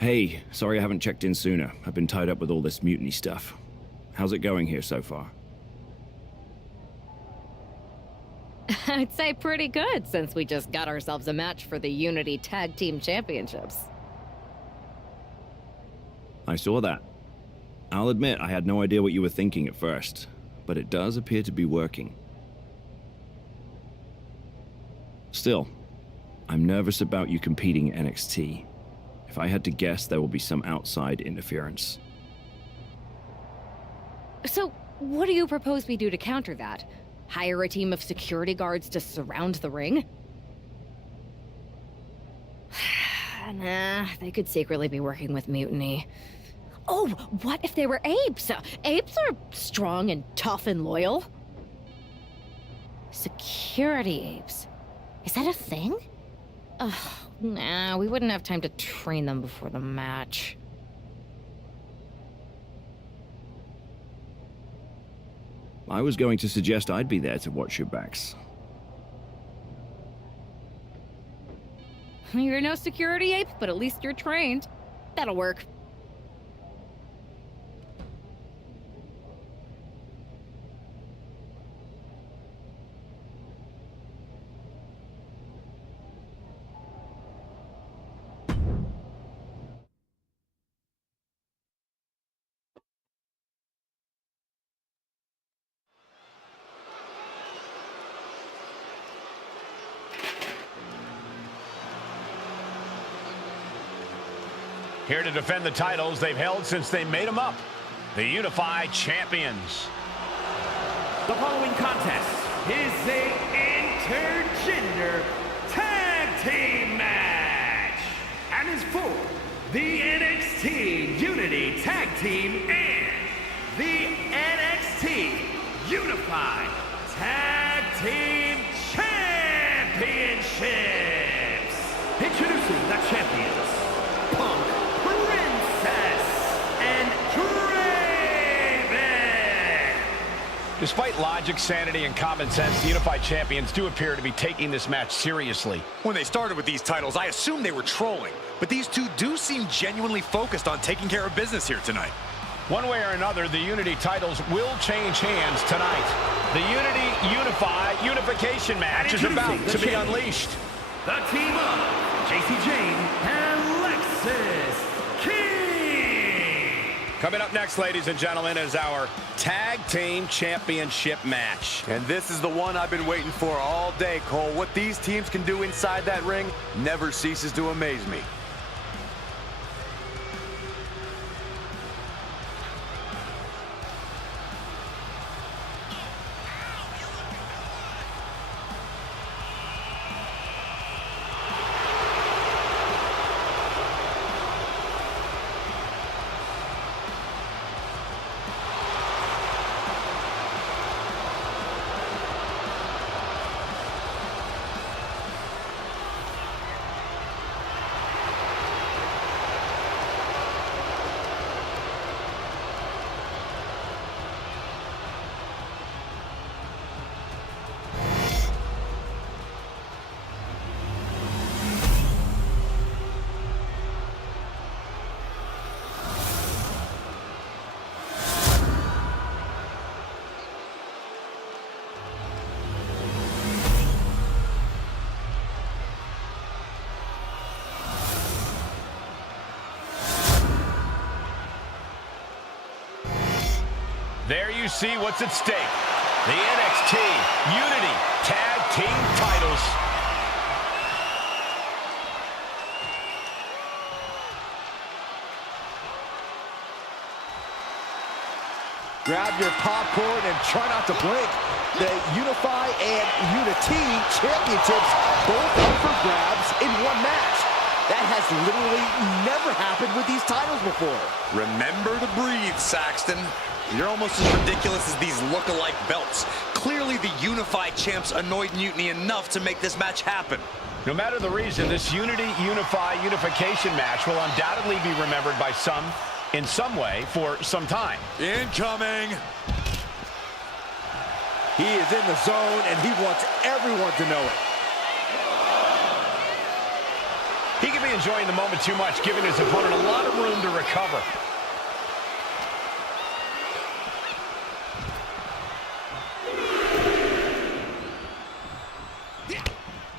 Hey, sorry I haven't checked in sooner. I've been tied up with all this mutiny stuff. How's it going here so far? I'd say pretty good, since we just got ourselves a match for the Unity Tag Team Championships. I saw that. I'll admit I had no idea what you were thinking at first, but it does appear to be working. Still, I'm nervous about you competing in NXT. If I had to guess, there will be some outside interference. So, what do you propose we do to counter that? Hire a team of security guards to surround the ring? Nah, they could secretly be working with Mutiny. Oh, what if they were apes? Apes are strong and tough and loyal. Security apes? Is that a thing? Ugh, nah, we wouldn't have time to train them before the match. I was going to suggest I'd be there to watch your backs. You're no security ape, but at least you're trained. That'll work. Here to defend the titles they've held since they made them up. The Unified Champions. The following contest is a intergender tag team match and is for the NXT Unity Tag Team and the NXT Unified Tag Team Championships. Introducing the champions, Punk, Princess, and Draven. Despite logic, sanity, and common sense, the Unified Champions do appear to be taking this match seriously. When they started with these titles, I assumed they were trolling, but these two do seem genuinely focused on taking care of business here tonight. One way or another, the Unity titles will change hands tonight. The Unification match is about to be unleashed. The team of JC Jane and Lexis King. Coming up next, ladies and gentlemen, is our Tag Team Championship match. And this is the one I've been waiting for all day, Cole. What these teams can do inside that ring never ceases to amaze me. There you see what's at stake. The NXT Unity Tag Team titles. Grab your popcorn and try not to blink. The Unify and Unity championships both up for grabs in one match. That has literally never happened with these titles before. Remember to breathe, Saxton. You're almost as ridiculous as these look-alike belts. Clearly, the Unified Champs annoyed Mutiny enough to make this match happen. No matter the reason, this Unification match will undoubtedly be remembered by some in some way for some time. Incoming. He is in the zone, and he wants everyone to know it. He could be enjoying the moment too much, giving his opponent a lot of room to recover.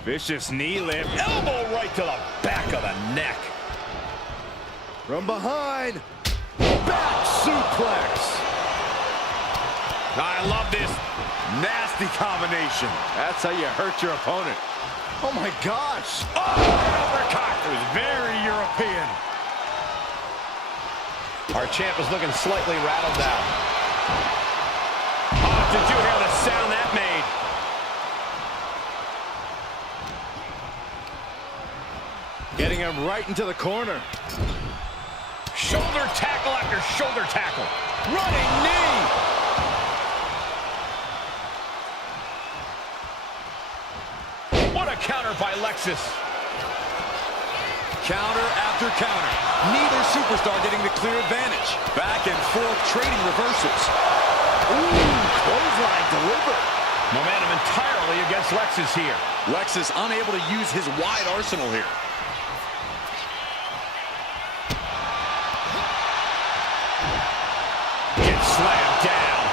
Vicious knee lift. Elbow right to the back of the neck. From behind. Back suplex. I love this nasty combination. That's how you hurt your opponent. Oh my gosh. Oh, an uppercut. It was very European. Our champ is looking slightly rattled down. Oh, did you hear the sound that made? Getting him right into the corner. Shoulder tackle after shoulder tackle. Running knee. What a counter by Lexus. Counter after counter. Neither superstar getting the clear advantage. Back and forth trading reversals. Ooh, clothesline delivered. Momentum entirely against Lexus here. Lexus unable to use his wide arsenal here. Gets slammed down.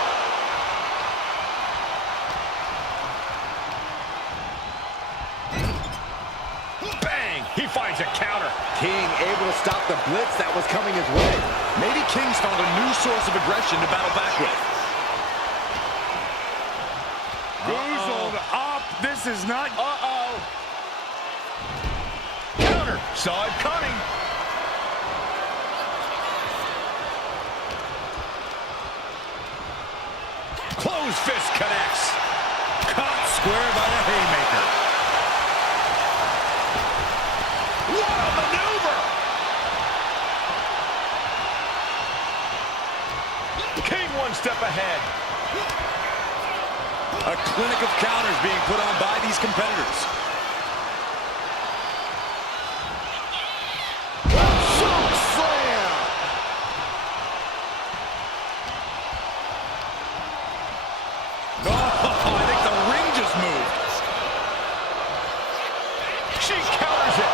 Bang! He finds a counter. King able to stop the blitz that was coming his way. Maybe King's found a new source of aggression to battle back with. Goozled up. This is not... Counter. Saw it coming. Closed fist connects. Caught square by the haymaker. What a maneuver! King one step ahead. A clinic of counters being put on by these competitors. Choke slam. Oh, I think the ring just moved. She counters it.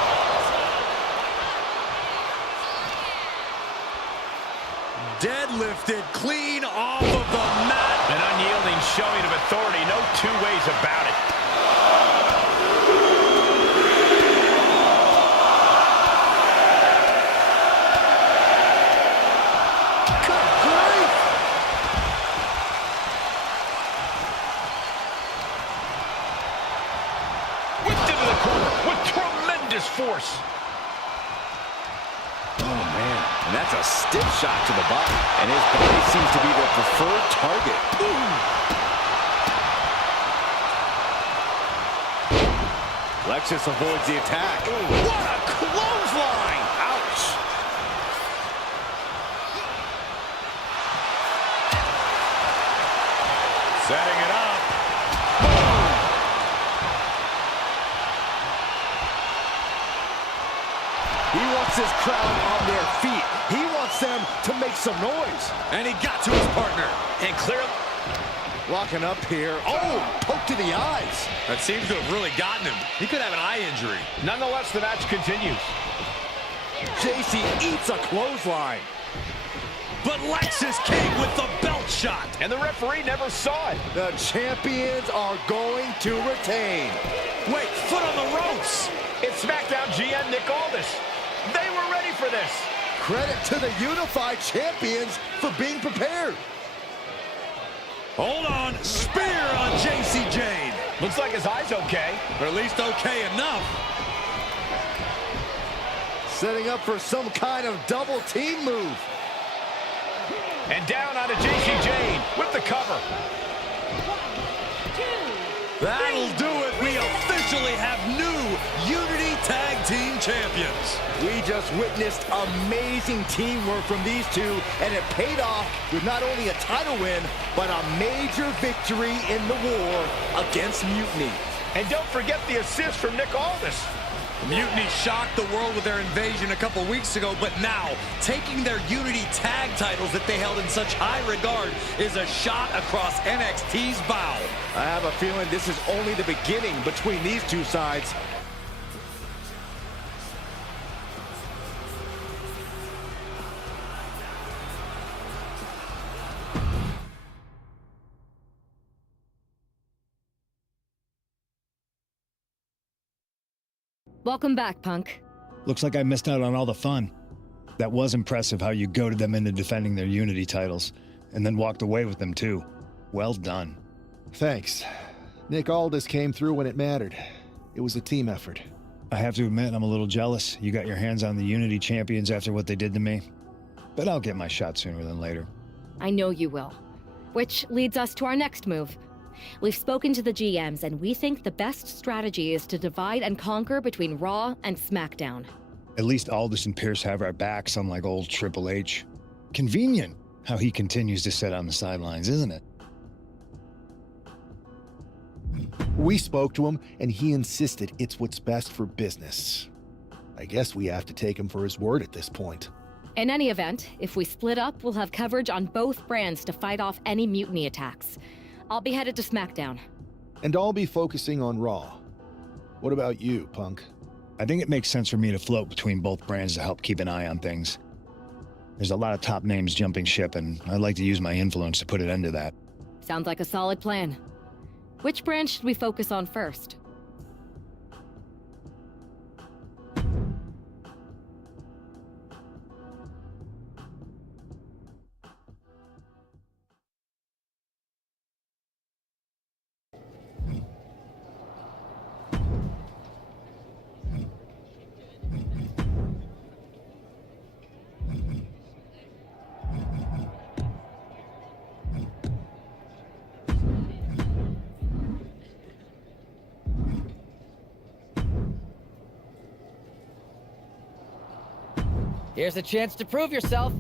Deadlifted clean off of the mat. An unyielding showing of authority. No two ways about it. Good grief. Whipped into the corner with tremendous force. Oh, man. And that's a stiff shot to the body. And his body seems to be the preferred target. Lexus avoids the attack. What a clothesline! Ouch. Setting it up. He wants his crowd on their feet. He wants them to make some noise. And he got to his partner. And clearly... Locking up here. Oh, poke to the eyes. That seems to have really gotten him. He could have an eye injury. Nonetheless, the match continues. JC eats a clothesline. But Lexus King with the belt shot. And the referee never saw it. The champions are going to retain. Wait, foot on the ropes. It's SmackDown GM Nick Aldis. They were ready for this. Credit to the unified champions for being prepared. Hold on. Spear on JC Jane. Looks like his eye's okay. Or at least okay enough. Setting up for some kind of double team move. And down onto JC Jane with the cover. That'll do it. We officially have new Unity Tag Team Champions. We just witnessed amazing teamwork from these two, and it paid off with not only a title win, but a major victory in the war against Mutiny. And don't forget the assist from Nick Aldis. Mutiny shocked the world with their invasion a couple weeks ago, but now taking their Unity tag titles that they held in such high regard is a shot across NXT's bow. I have a feeling this is only the beginning between these two sides. Welcome back, Punk. Looks like I missed out on all the fun. That was impressive how you goaded them into defending their Unity titles, and then walked away with them too. Well done. Thanks. Nick Aldis came through when it mattered. It was a team effort. I have to admit, I'm a little jealous. You got your hands on the Unity champions after what they did to me. But I'll get my shot sooner than later. I know you will. Which leads us to our next move. We've spoken to the GMs, and we think the best strategy is to divide and conquer between Raw and SmackDown. At least Aldis and Pierce have our backs, unlike old Triple H. Convenient how he continues to sit on the sidelines, isn't it? We spoke to him, and he insisted it's what's best for business. I guess we have to take him for his word at this point. In any event, if we split up, we'll have coverage on both brands to fight off any mutiny attacks. I'll be headed to SmackDown. And I'll be focusing on Raw. What about you, Punk? I think it makes sense for me to float between both brands to help keep an eye on things. There's a lot of top names jumping ship, and I'd like to use my influence to put an end to that. Sounds like a solid plan. Which brand should we focus on first? Here's a chance to prove yourself.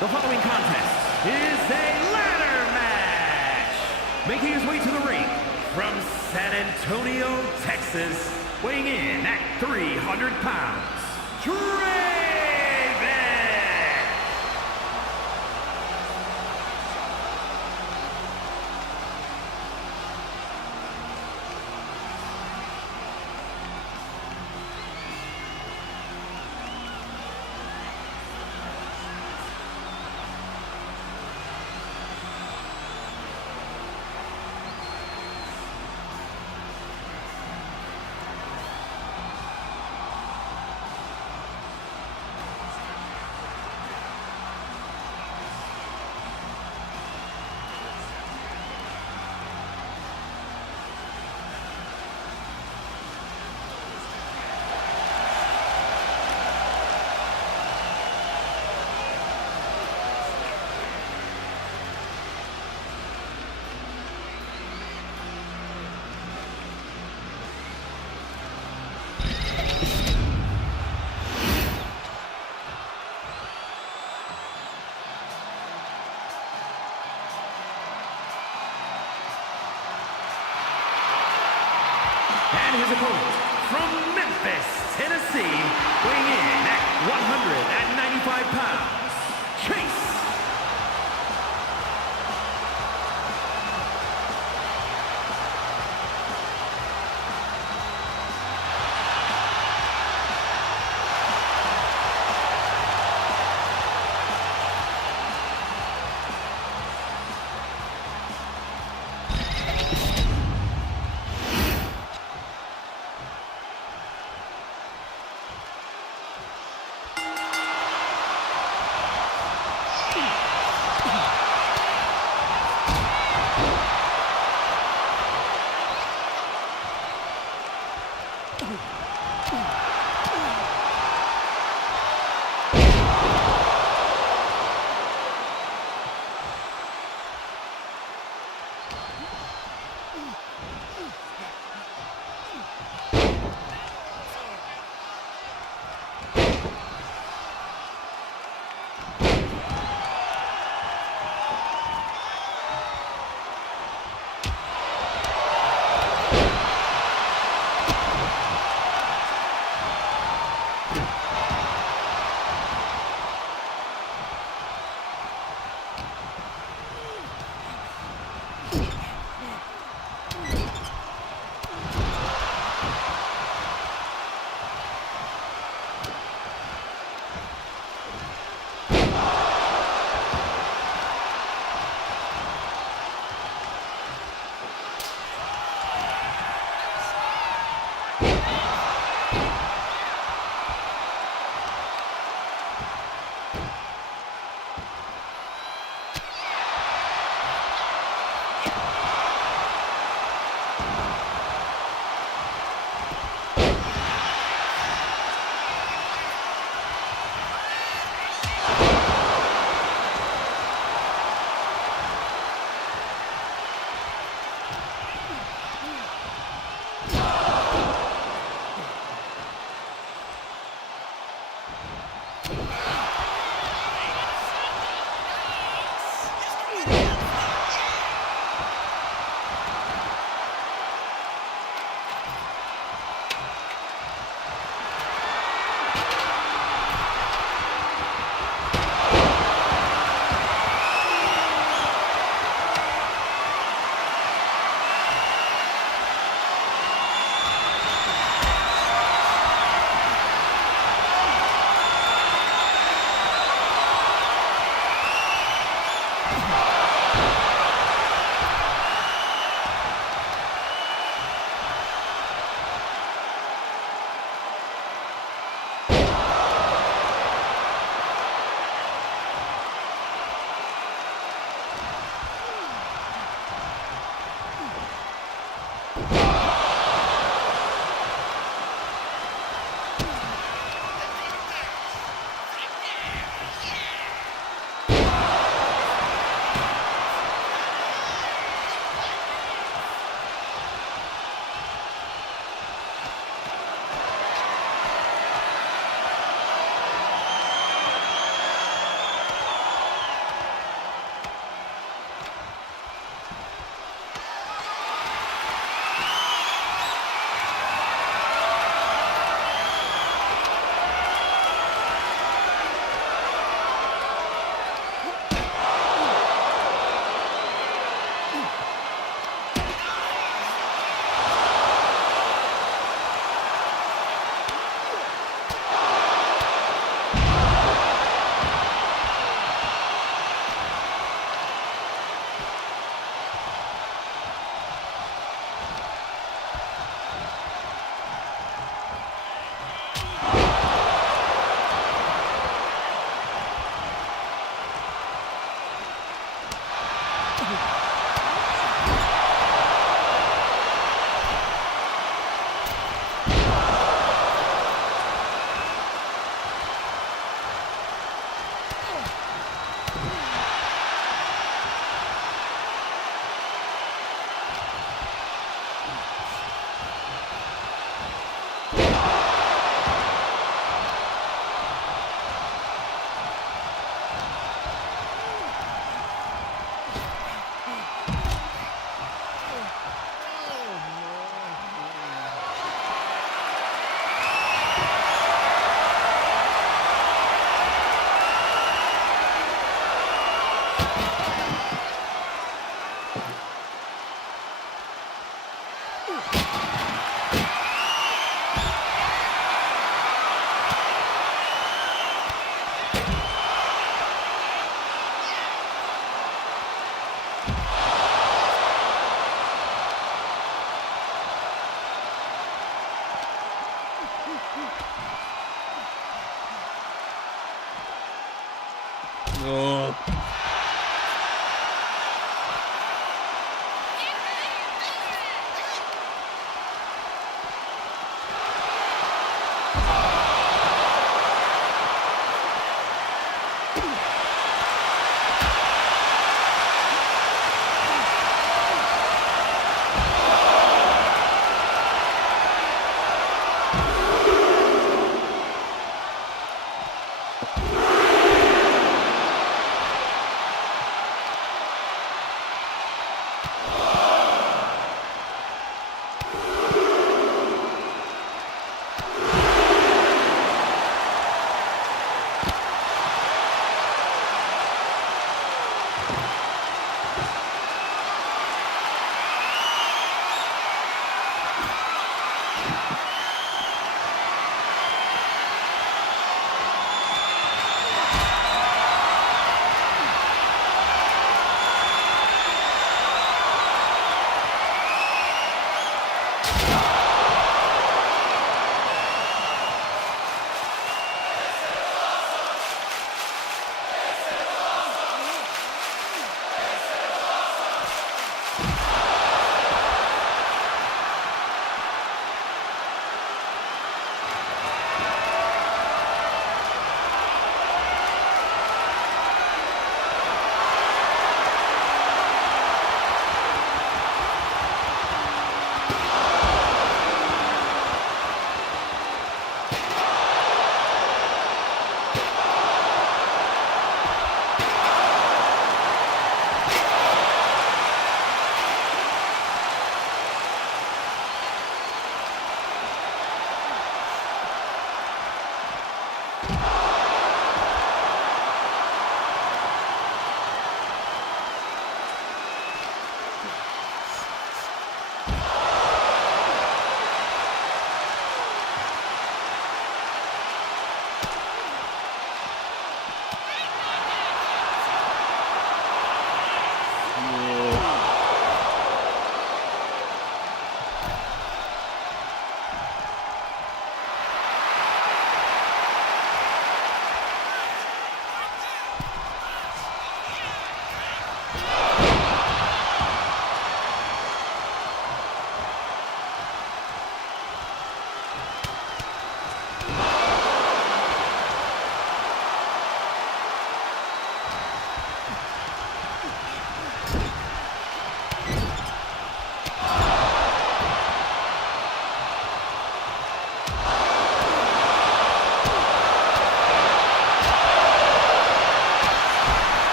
The following contest is a ladder match. Making his way to the ring from San Antonio, Texas, weighing in at 300 pounds, Draven! And his opponent from Memphis, Tennessee, weighing in at 195 pounds, Chase.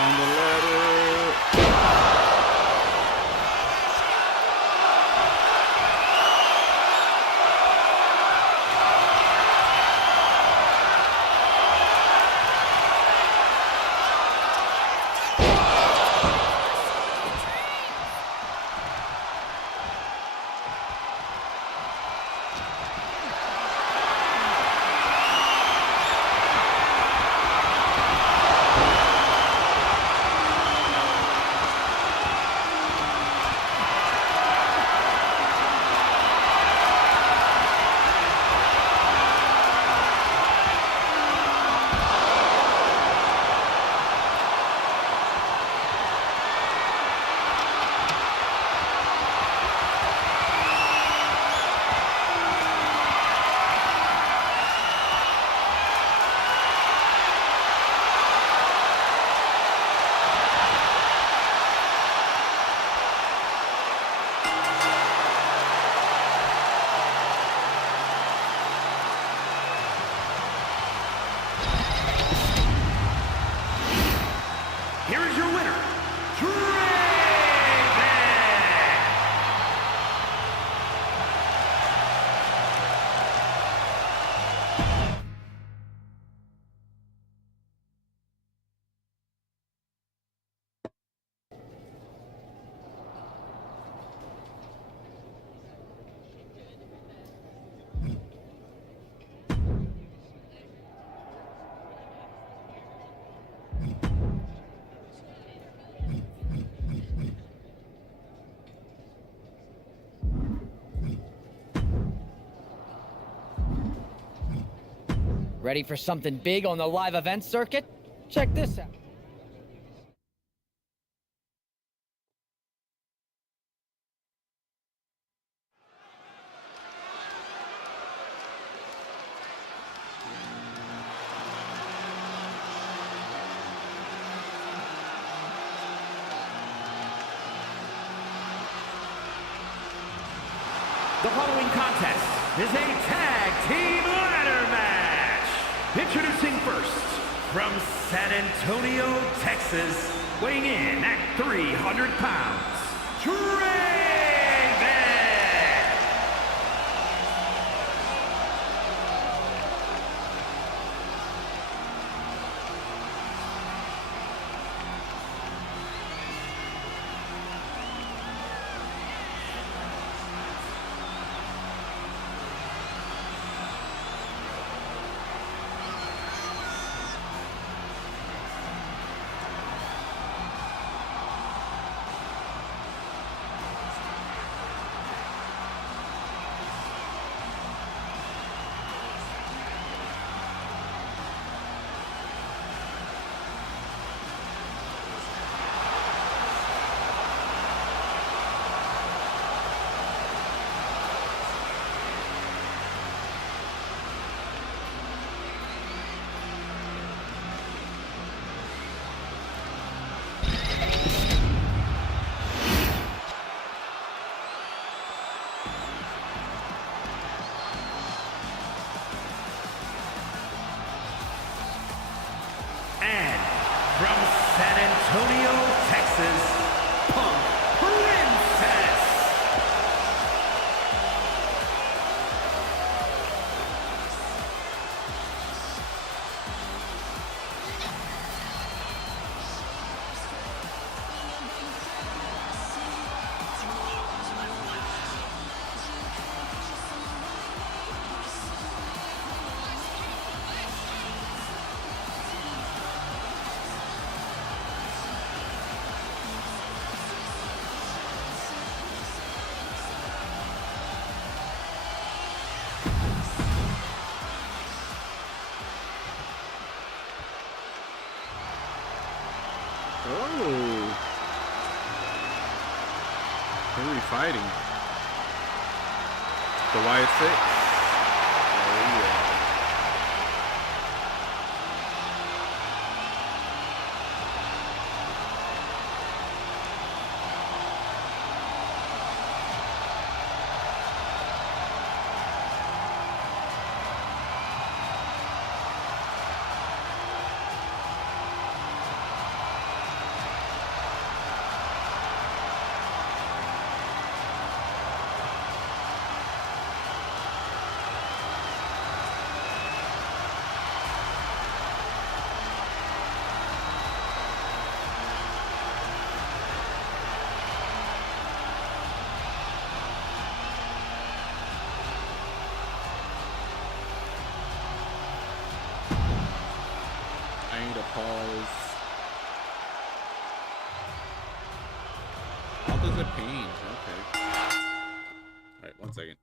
On the ladder. Here is your winner, Ready for something big on the live event circuit? Check this out. The following contest is a tag team ladder match. Introducing first, from San Antonio, Texas, weighing in at 300 pounds, Draven! And from San Antonio, Texas, Punk Princess. Oh. Who are we fighting? The Wyatt Six. Oh yeah. I need a pause. How does it pain? Okay. Alright, 1 second.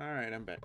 All right, I'm back.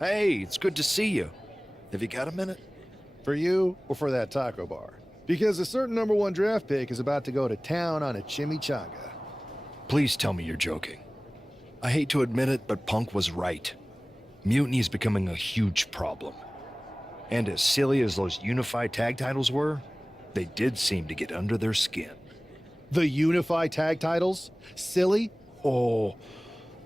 Hey, it's good to see you. Have you got a minute? For you or for that taco bar? Because a certain #1 draft pick is about to go to town on a chimichanga. Please tell me you're joking. I hate to admit it, but Punk was right. Mutiny is becoming a huge problem. And as silly as those unified tag titles were, they did seem to get under their skin. The unified tag titles? Silly? Oh,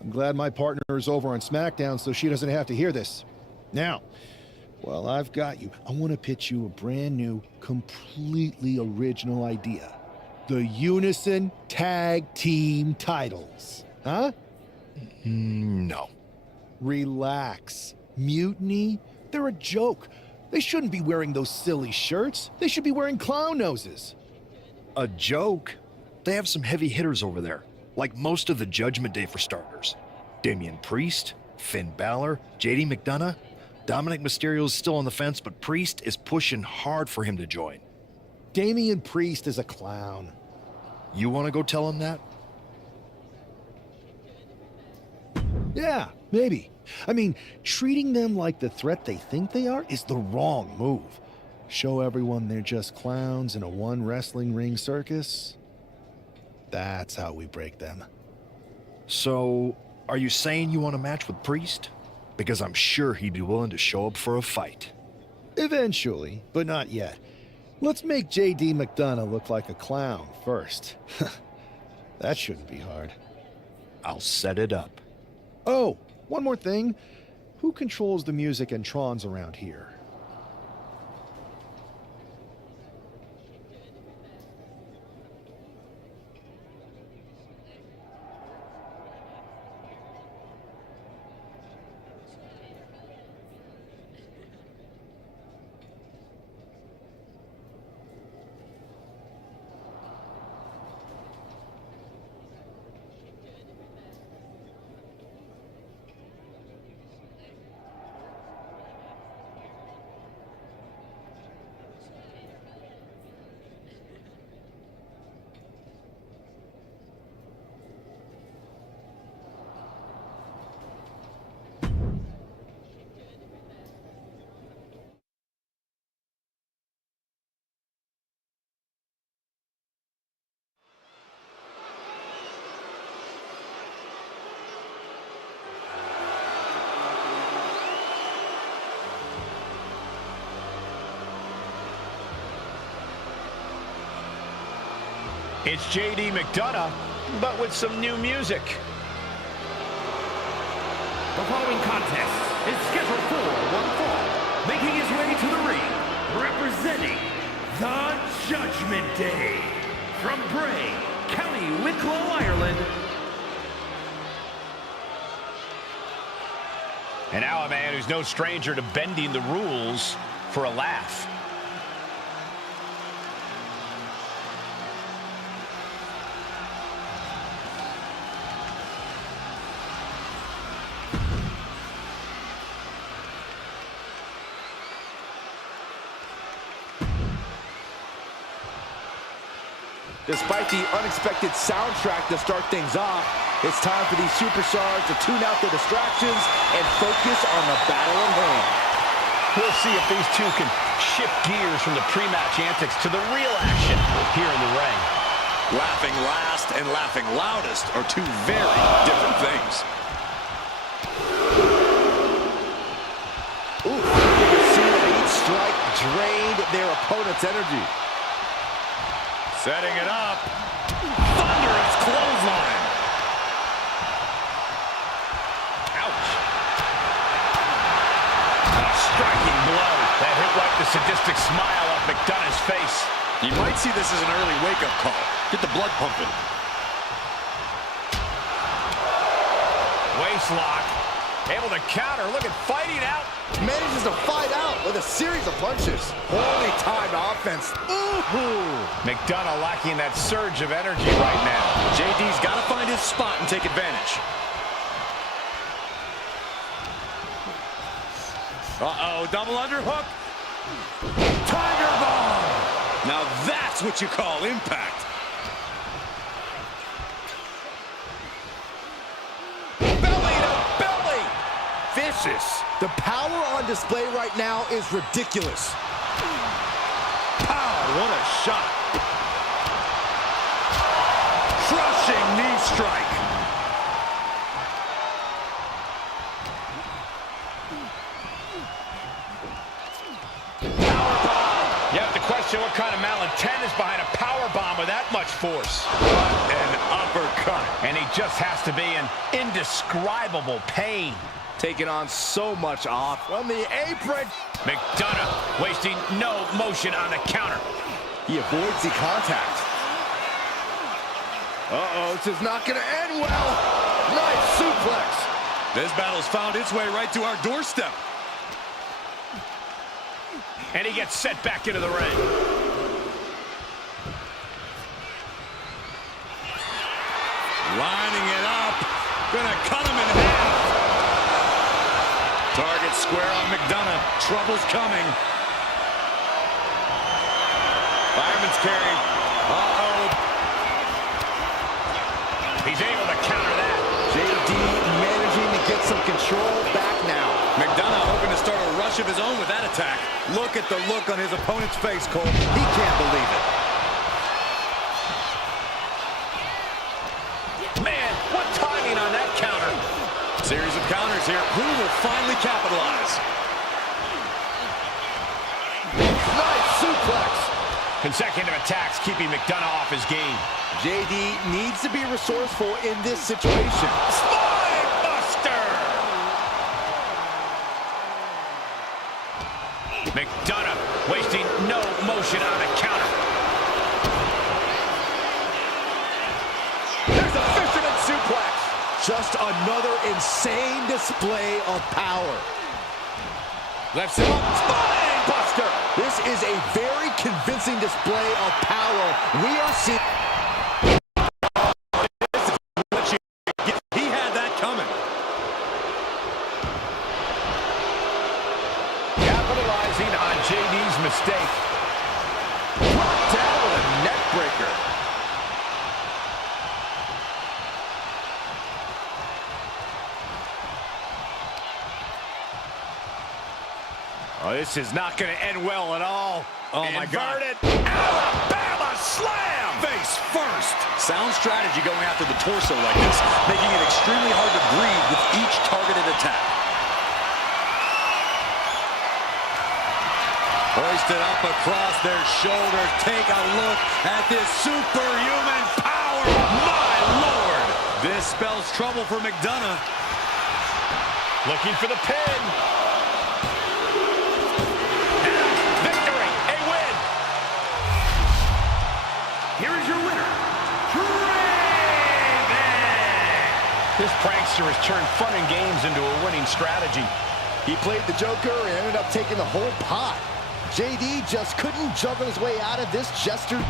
I'm glad my partner is over on SmackDown so she doesn't have to hear this. Now, well, I've got you. I want to pitch you a brand new, completely original idea. The Unison Tag Team titles. Huh? No. Relax. Mutiny? They're a joke. They shouldn't be wearing those silly shirts. They should be wearing clown noses. A joke? They have some heavy hitters over there, like most of the Judgment Day for starters. Damian Priest, Finn Balor, JD McDonough. Dominic Mysterio's still on the fence, but Priest is pushing hard for him to join. Damian Priest is a clown. You want to go tell him that? Yeah, maybe. I mean, treating them like the threat they think they are is the wrong move. Show everyone they're just clowns in a one wrestling ring circus. That's how we break them. So, are you saying you want a match with Priest? Because I'm sure he'd be willing to show up for a fight. Eventually, but not yet. Let's make JD McDonough look like a clown first. That shouldn't be hard. I'll set it up. Oh, one more thing. Who controls the music and Trons around here? It's JD McDonough, but with some new music. The following contest is scheduled for one fall. Making his way to the ring, representing the Judgment Day. From Bray, County Wicklow, Ireland. And now a man who's no stranger to bending the rules for a laugh. Despite the unexpected soundtrack to start things off, it's time for these superstars to tune out the distractions and focus on the battle at hand. We'll see if these two can shift gears from the pre-match antics to the real action here in the ring. Laughing last and laughing loudest are two very different things. Ooh, you can see that each strike drained their opponent's energy. Setting it up. Thunderous clothesline. Ouch. A striking blow that hit like the sadistic smile off McDonough's face. You might see this as an early wake-up call. Get the blood pumping. Waist lock. Able to counter. Look at fighting out. Manages to fight out with a series of punches. Holy timed offense. Ooh. McDonough lacking that surge of energy right now. JD's got to find his spot and take advantage. Uh-oh, double underhook. Tiger bomb. Now that's what you call impact. vicious. The power on display right now is ridiculous. Pow, what a shot. Crushing knee strike. You have to question what kind of malintent is behind a power bomb with that much force. What an uppercut. And he just has to be in indescribable pain. Taking on so much off from the apron. McDonough wasting no motion on the counter. He avoids the contact. Uh-oh, this is not going to end well. Nice suplex. This battle's found its way right to our doorstep. And he gets set back into the ring. Lining it up. Gonna cut him in half. Target square on McDonough. Trouble's coming. Fireman's carry. Uh-oh. He's able to counter that. JD managing to get some control back now. McDonough hoping to start a rush of his own with that attack. Look at the look on his opponent's face, Cole. He can't believe it. Man, what timing on that counter. Series of counters here. Who will finally capitalize? Nice suplex. Consecutive attacks keeping McDonough off his game. JD needs to be resourceful in this situation. Spine buster! McDonough wasting no motion on the counter. There's a fisherman suplex. Just another insane display of power. Left him up. Spine buster. This is a very convincing display of power. We are seeing... He had that coming. Capitalizing on JD's mistake. Brought down with a neck breaker. Oh, this is not going to end well at all. Oh, my God. Inverted Alabama slam! Face first. Sound strategy going after the torso like this, making it extremely hard to breathe with each targeted attack. Hoisted up across their shoulders. Take a look at this superhuman power. My Lord! This spells trouble for McDonough. Looking for the pin. Victory, a win. Here is your winner, Draven! This prankster has turned fun and games into a winning strategy. He played the Joker and ended up taking the whole pot. JD just couldn't juggle his way out of this jester.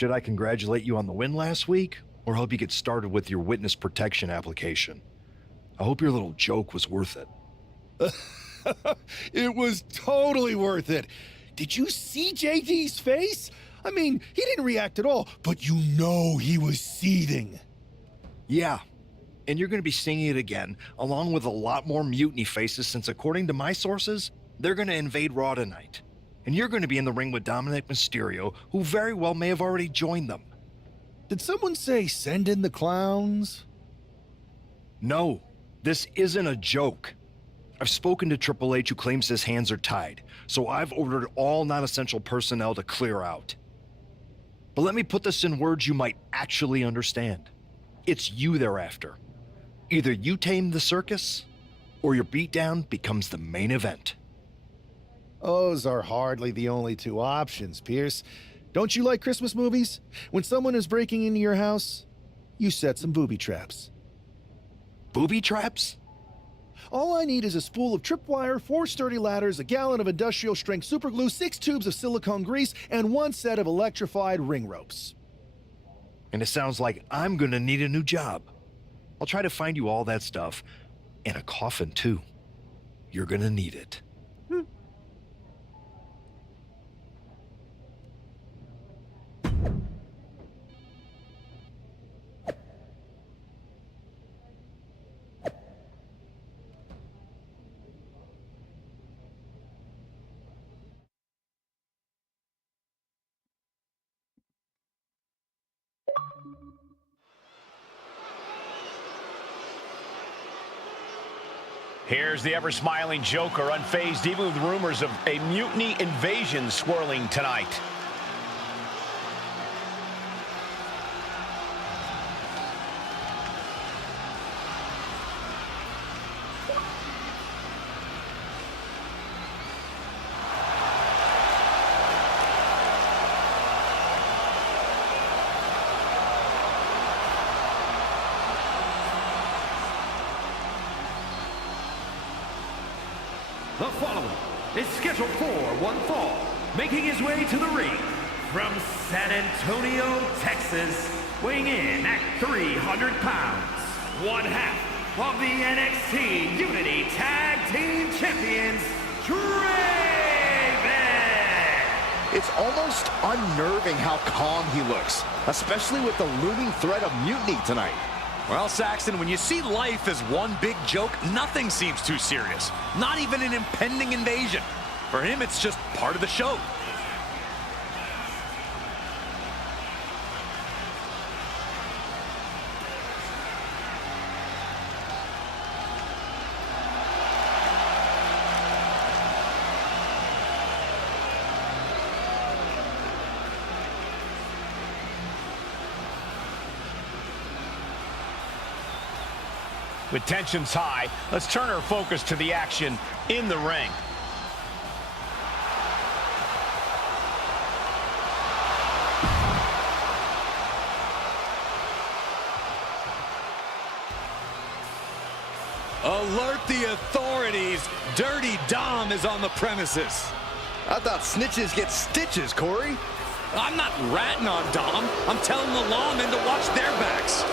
Should I congratulate you on the win last week, or help you get started with your witness protection application? I hope your little joke was worth it. It was totally worth it. Did you see JD's face? I mean, he didn't react at all, but you know he was seething. Yeah, and you're going to be seeing it again, along with a lot more mutiny faces, since according to my sources, they're going to invade Raw tonight. And you're going to be in the ring with Dominic Mysterio, who very well may have already joined them. Did someone say send in the clowns? No, this isn't a joke. I've spoken to Triple H, who claims his hands are tied, so I've ordered all non-essential personnel to clear out. But let me put this in words you might actually understand. It's you they're after. Either you tame the circus, or your beatdown becomes the main event. Those are hardly the only two options, Pierce. Don't you like Christmas movies? When someone is breaking into your house, you set some booby traps. Booby traps? All I need is a spool of tripwire, 4 sturdy ladders, a gallon of industrial-strength superglue, 6 tubes of silicone grease, and 1 set of electrified ring ropes. And it sounds like I'm gonna need a new job. I'll try to find you all that stuff, and a coffin too. You're gonna need it. Here's the ever-smiling Joker, unfazed even with rumors of a mutiny invasion swirling tonight. The following is scheduled for one fall, making his way to the ring from San Antonio, Texas, weighing in at 300 pounds, one half of the NXT Unity Tag Team Champions, Draven! It's almost unnerving how calm he looks, especially with the looming threat of mutiny tonight. Well, Saxton, when you see life as one big joke, nothing seems too serious. Not even an impending invasion. For him, it's just part of the show. With tensions high, let's turn our focus to the action in the ring. Alert the authorities. Dirty Dom is on the premises. I thought snitches get stitches, Corey. I'm not ratting on Dom. I'm telling the lawmen to watch their backs.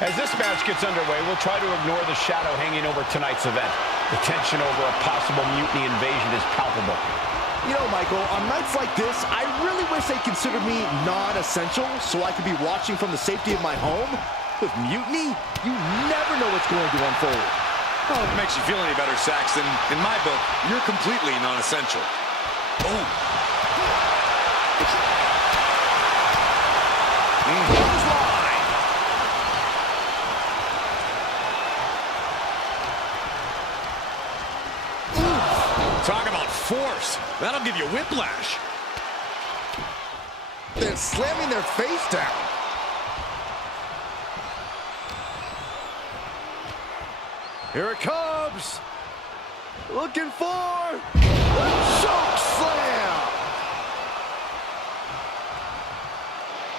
As this match gets underway, we'll try to ignore the shadow hanging over tonight's event. The tension over a possible mutiny invasion is palpable. You know, Michael, on nights like this, I really wish they considered me non-essential so I could be watching from the safety of my home. With mutiny, you never know what's going to unfold. Oh, if it makes you feel any better, Saxton, in my book, you're completely non-essential. Oh. Talk about force. That'll give you whiplash. They're slamming their face down. Here it comes. Looking for a choke slam.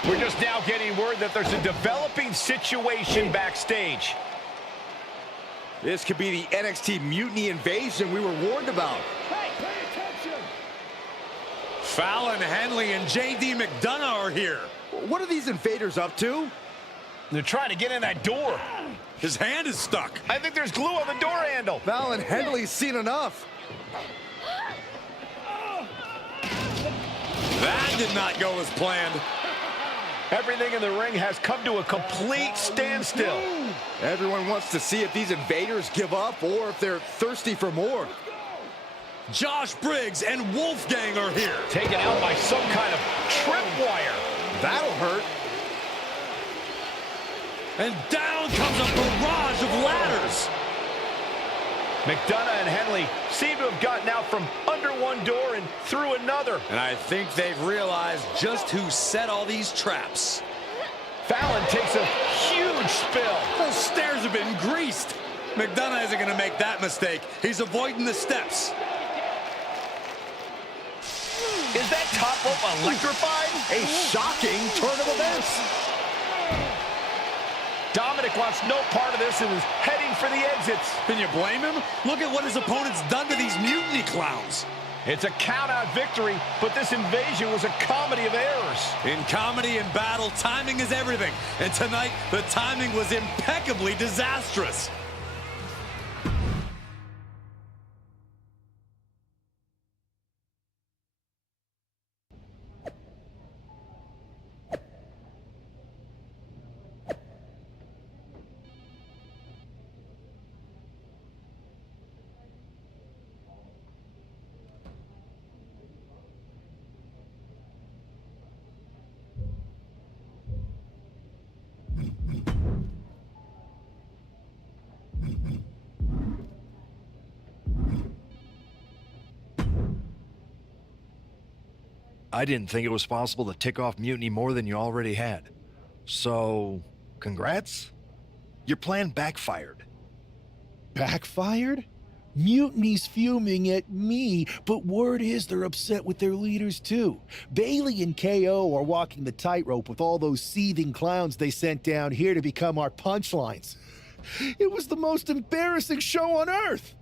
We're just now getting word that there's a developing situation backstage. This could be the NXT Mutiny Invasion we were warned about. Hey, pay attention! Fallon Henley and JD McDonough are here. What are these invaders up to? They're trying to get in that door. His hand is stuck. I think there's glue on the door handle. Fallon Henley's seen enough. That did not go as planned. Everything in the ring has come to a complete standstill. Everyone wants to see if these invaders give up or if they're thirsty for more. Josh Briggs and Wolfgang are here. Taken out by some kind of tripwire. That'll hurt. And down comes a barrage of ladders. McDonough and Henley seem to have gotten out from under one door and through another. And I think they've realized just who set all these traps. Fallon takes a huge spill. Those stairs have been greased. McDonough isn't going to make that mistake. He's avoiding the steps. Is that top rope electrified? A shocking turn of events. Dominic wants no part of this and is heading for the exits. Can you blame him? Look at what his opponent's done to these mutiny clowns. It's a count-out victory, but this invasion was a comedy of errors. In comedy and battle, timing is everything. And tonight, the timing was impeccably disastrous. I didn't think it was possible to tick off Mutiny more than you already had. So, congrats? Your plan backfired. Backfired? Mutiny's fuming at me, but word is they're upset with their leaders too. Bailey and KO are walking the tightrope with all those seething clowns they sent down here to become our punchlines. It was the most embarrassing show on earth!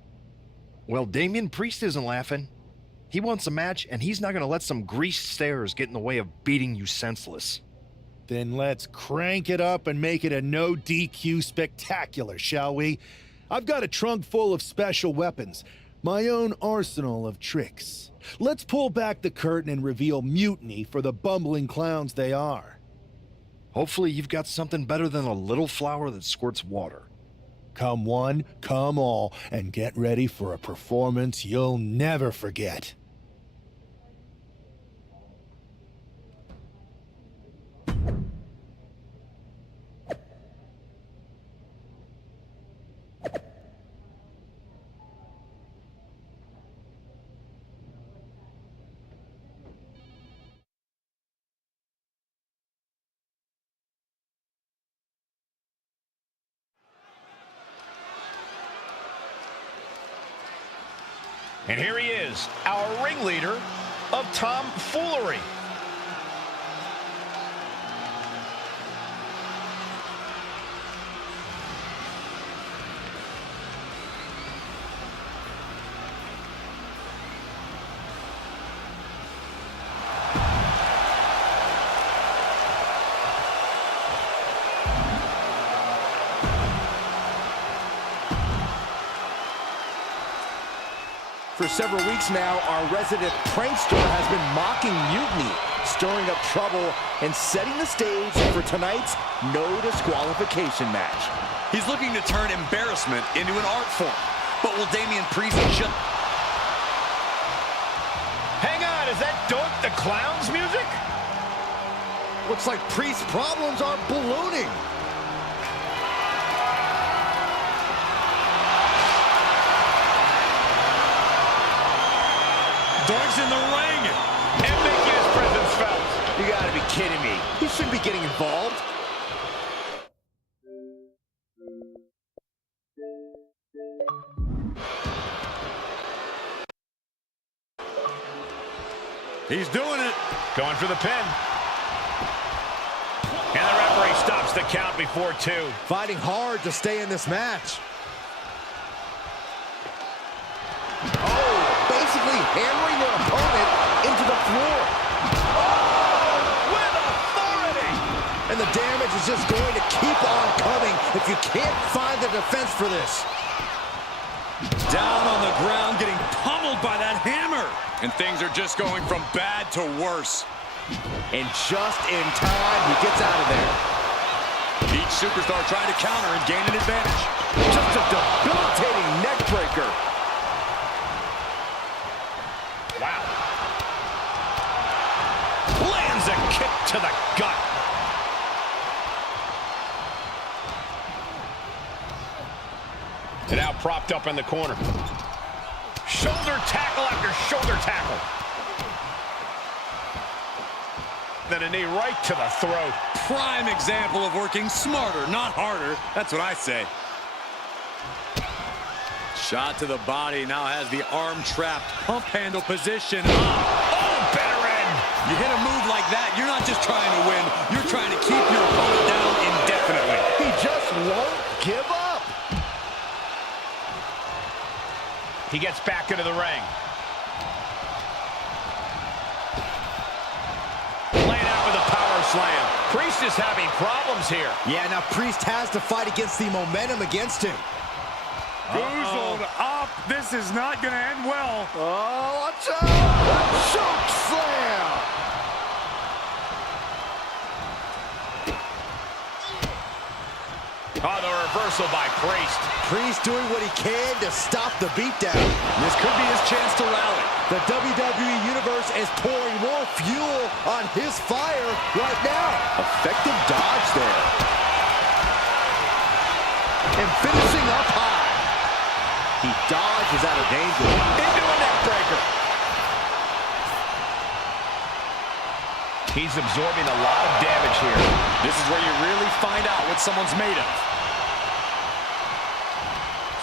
Well, Damian Priest isn't laughing. He wants a match, and he's not going to let some greased stairs get in the way of beating you senseless. Then let's crank it up and make it a no DQ spectacular, shall we? I've got a trunk full of special weapons, my own arsenal of tricks. Let's pull back the curtain and reveal Mutiny for the bumbling clowns they are. Hopefully you've got something better than a little flower that squirts water. Come one, come all, and get ready for a performance you'll never forget. And here he is, our ringleader of tomfoolery. For several weeks now, our resident prankster has been mocking Mutiny, stirring up trouble and setting the stage for tonight's no disqualification match. He's looking to turn embarrassment into an art form. But will Damian Priest just... Hang on, is that Doink the Clown's music? Looks like Priest's problems are ballooning. Doink's in the ring and making his presence felt. You gotta be kidding me. He shouldn't be getting involved. He's doing it. Going for the pin. And the referee stops the count before 2. Fighting hard to stay in this match. hammering their opponent into the floor. Oh, with authority! And the damage is just going to keep on coming if you can't find the defense for this. Down on the ground, getting pummeled by that hammer. And things are just going from bad to worse. And just in time, he gets out of there. Each superstar trying to counter and gain an advantage. Just a debilitating neck breaker. Wow. Lands a kick to the gut. And now propped up in the corner. Shoulder tackle after shoulder tackle. Then a knee right to the throat. Prime example of working smarter, not harder. That's what I say. Shot to the body, now has the arm trapped, pump handle position. Oh, better end. You hit a move like that, you're not just trying to win, you're trying to keep your opponent down indefinitely. He just won't give up. He gets back into the ring. Laying out with a power slam. Priest is having problems here. Yeah, now Priest has to fight against the momentum against him. Boozled up. This is not going to end well. Oh, watch out! Choke slam! Oh, the reversal by Priest. Priest doing what he can to stop the beatdown. This could be his chance to rally. The WWE Universe is pouring more fuel on his fire right now. Effective dodge there. And finishing up high. He dodges out of danger. Into a neck breaker. He's absorbing a lot of damage here. This is where you really find out what someone's made of.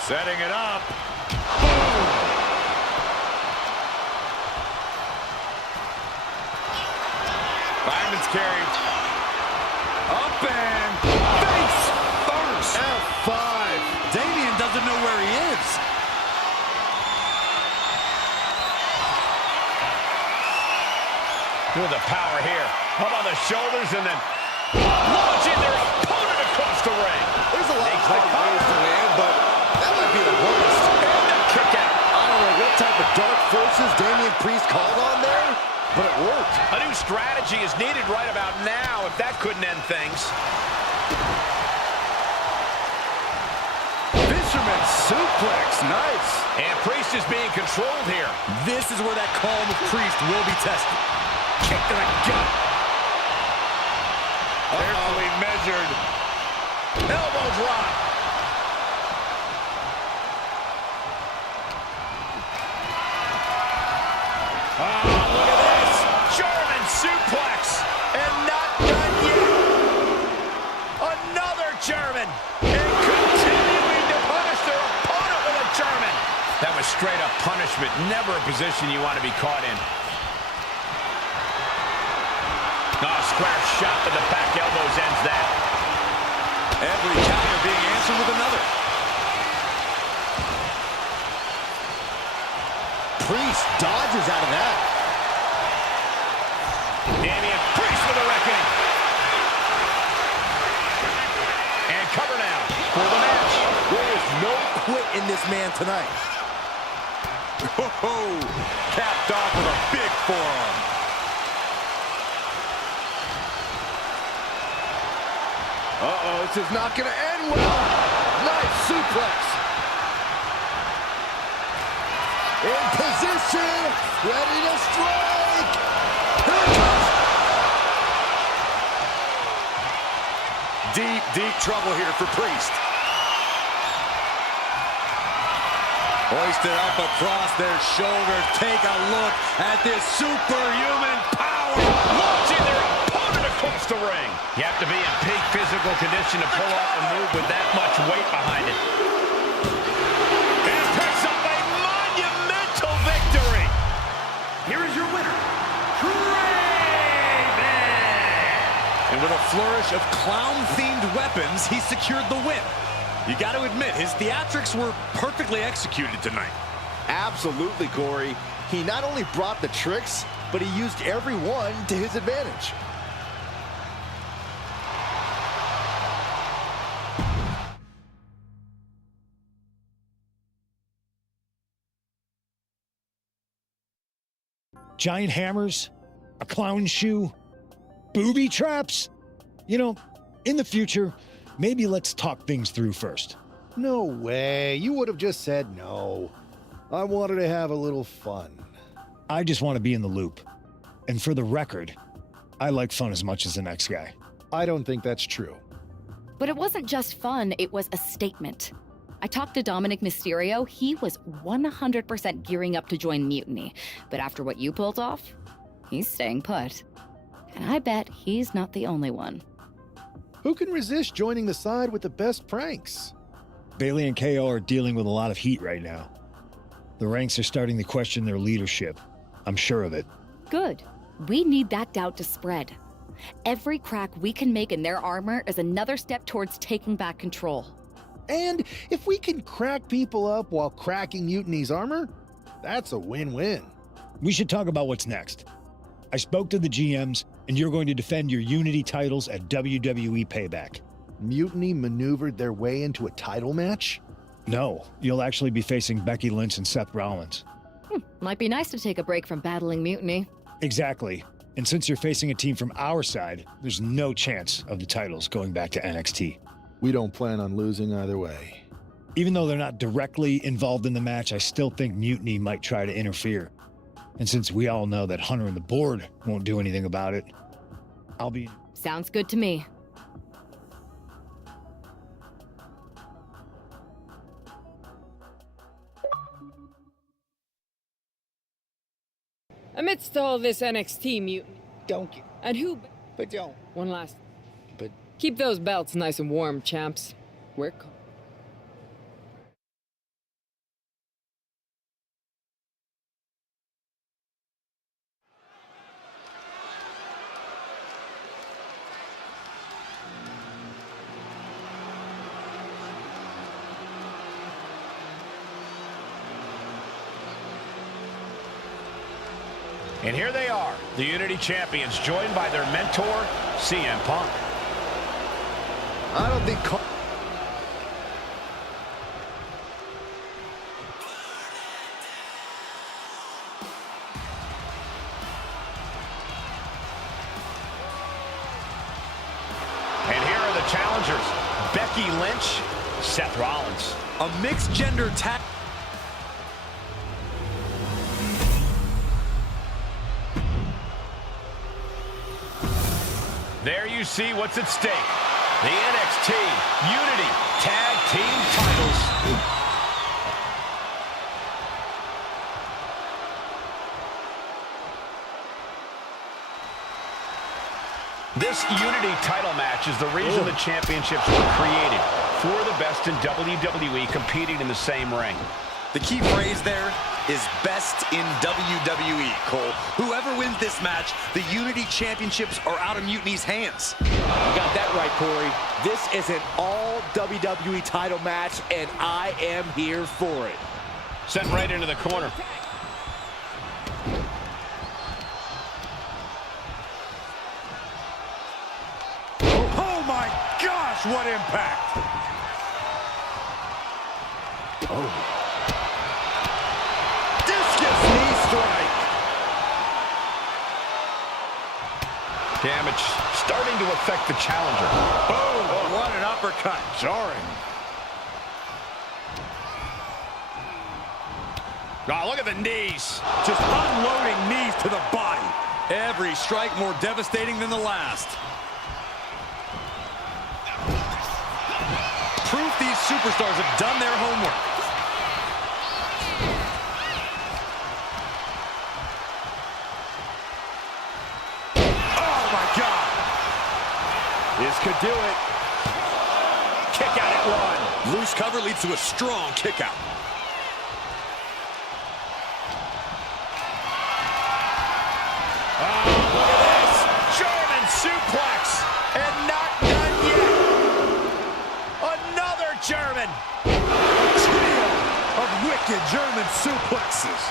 Setting it up. Boom! Fireman's carry. Up and face first. F5. Damien doesn't know where he is. With the power here. Up on the shoulders and then launching their opponent across the ring. There's a lot of hard ways to land, but that might be the hardest. And a kick out. I don't know what type of dark forces Damian Priest called on there, but it worked. A new strategy is needed right about now if that couldn't end things. Fisherman suplex, nice. And Priest is being controlled here. This is where that calm of Priest will be tested. Kick to the gut. Carefully measured. Elbow drop. Oh, look at this. German suplex. And not done yet. Another German. And continuing to punish their opponent with a German. That was straight up punishment. Never a position you want to be caught in. Oh, square shot to the back elbows ends that. Every counter being answered with another. Priest dodges out of that. Damian Priest with a reckoning. And cover now for the match. There is no quit in this man tonight. Oh, capped off with a big forearm. Uh-oh, this is not going to end well. Nice suplex. In position, ready to strike. Here it comes. Deep, deep trouble here for Priest. Hoisted up across their shoulders. Take a look at this superhuman power. Launching their opponent across the ring. You have to be in peak physical condition to pull off a move with that much weight behind it. And picks up a monumental victory. Here is your winner, Craven! And with a flourish of clown-themed weapons, he secured the win. You got to admit, his theatrics were perfectly executed tonight. Absolutely, Corey. He not only brought the tricks, but he used every one to his advantage. Giant hammers, a clown shoe, booby traps. You know, in the future, maybe let's talk things through first. No way. You would have just said no. I wanted to have a little fun. I just want to be in the loop. And for the record, I like fun as much as the next guy. I don't think that's true. But it wasn't just fun, it was a statement. I talked to Dominic Mysterio. He was 100% gearing up to join Mutiny. But after what you pulled off, he's staying put. And I bet he's not the only one. Who can resist joining the side with the best pranks? Bailey and KO are dealing with a lot of heat right now. The ranks are starting to question their leadership. I'm sure of it. Good. We need that doubt to spread. Every crack we can make in their armor is another step towards taking back control. And if we can crack people up while cracking Mutiny's armor, that's a win-win. We should talk about what's next. I spoke to the GMs, and you're going to defend your Unity titles at WWE Payback. Mutiny maneuvered their way into a title match? No, you'll actually be facing Becky Lynch and Seth Rollins. Might be nice to take a break from battling Mutiny. Exactly. And since you're facing a team from our side, there's no chance of the titles going back to NXT. We don't plan on losing either way. Even though they're not directly involved in the match, I still think Mutiny might try to interfere. And since we all know that Hunter and the board won't do anything about it, I'll be... Sounds good to me. Amidst all this NXT mutiny. Don't get... And who... But don't. One last... But... Keep those belts nice and warm, champs. We're... And here they are, the Unity Champions, joined by their mentor, CM Punk. I don't think... And here are the challengers, Becky Lynch, Seth Rollins. A mixed gender tag. There you see what's at stake. The NXT Unity Tag Team titles. This Unity title match is the reason the championships were created. For the best in WWE competing in the same ring. The key phrase there is best in WWE, Cole. Whoever wins this match, the Unity Championships are out of Mutiny's hands. You got that right, Corey. This is an all WWE title match, and I am here for it. Sent right into the corner. Oh my gosh, what impact! Oh. Knee strike. Damage starting to affect the challenger. Oh, what an uppercut. Jarring. Oh, look at the knees. Just unloading knees to the body. Every strike more devastating than the last. Proof these superstars have done their homework. This could do it. Kick out at one. Loose cover leads to a strong kick out. Oh, look at this. German suplex. And not done yet. Another German. Trio of wicked German suplexes.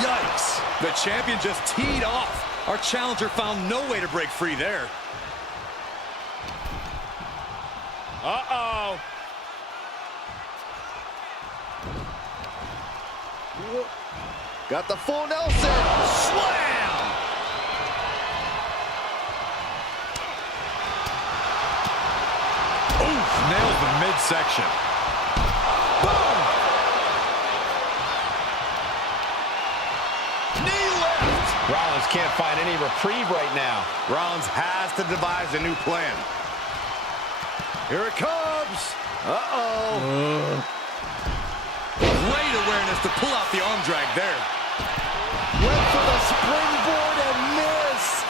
Yikes! The champion just teed off. Our challenger found no way to break free there. Uh-oh. Got the full Nelson. Slam! Oof, nails the midsection. Boom! Knee lift! Rollins can't find any reprieve right now. Rollins has to devise a new plan. Here it comes. Uh-oh. Great awareness to pull out the arm drag there. Went for the springboard and missed.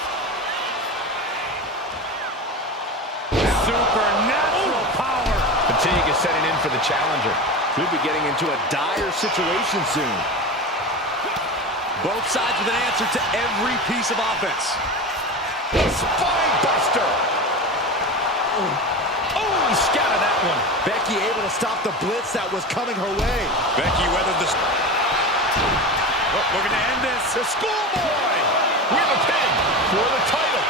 Supernatural power. Fatigue is setting in for the challenger. Could be getting into a dire situation soon. Both sides with an answer to every piece of offense. The spine buster. Oh, he scattered that one. Becky able to stop the blitz that was coming her way. Becky weathered the... looking to end this. The schoolboy. We have a pin for the title.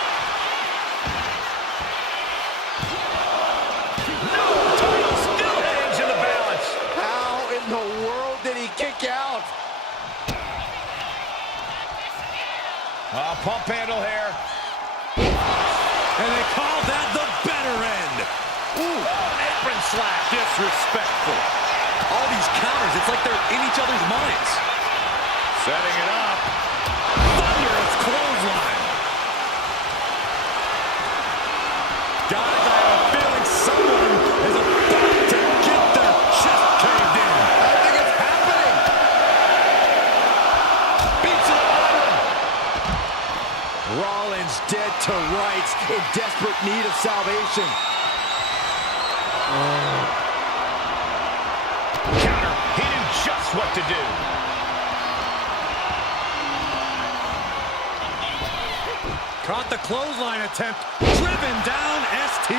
No, title still hangs in the balance. How in the world did he kick out? Pump handle here. And they call that the better end. Ooh, apron slash. Disrespectful. All these counters, it's like they're in each other's minds. Setting it up. Thunderous clothesline. Guys, I have a feeling someone is about to get their chest caved in. I think it's happening. Beats to the bottom. Rollins dead to rights, in desperate need of salvation. Counter. He knew just what to do. Caught the clothesline attempt. Driven down STO.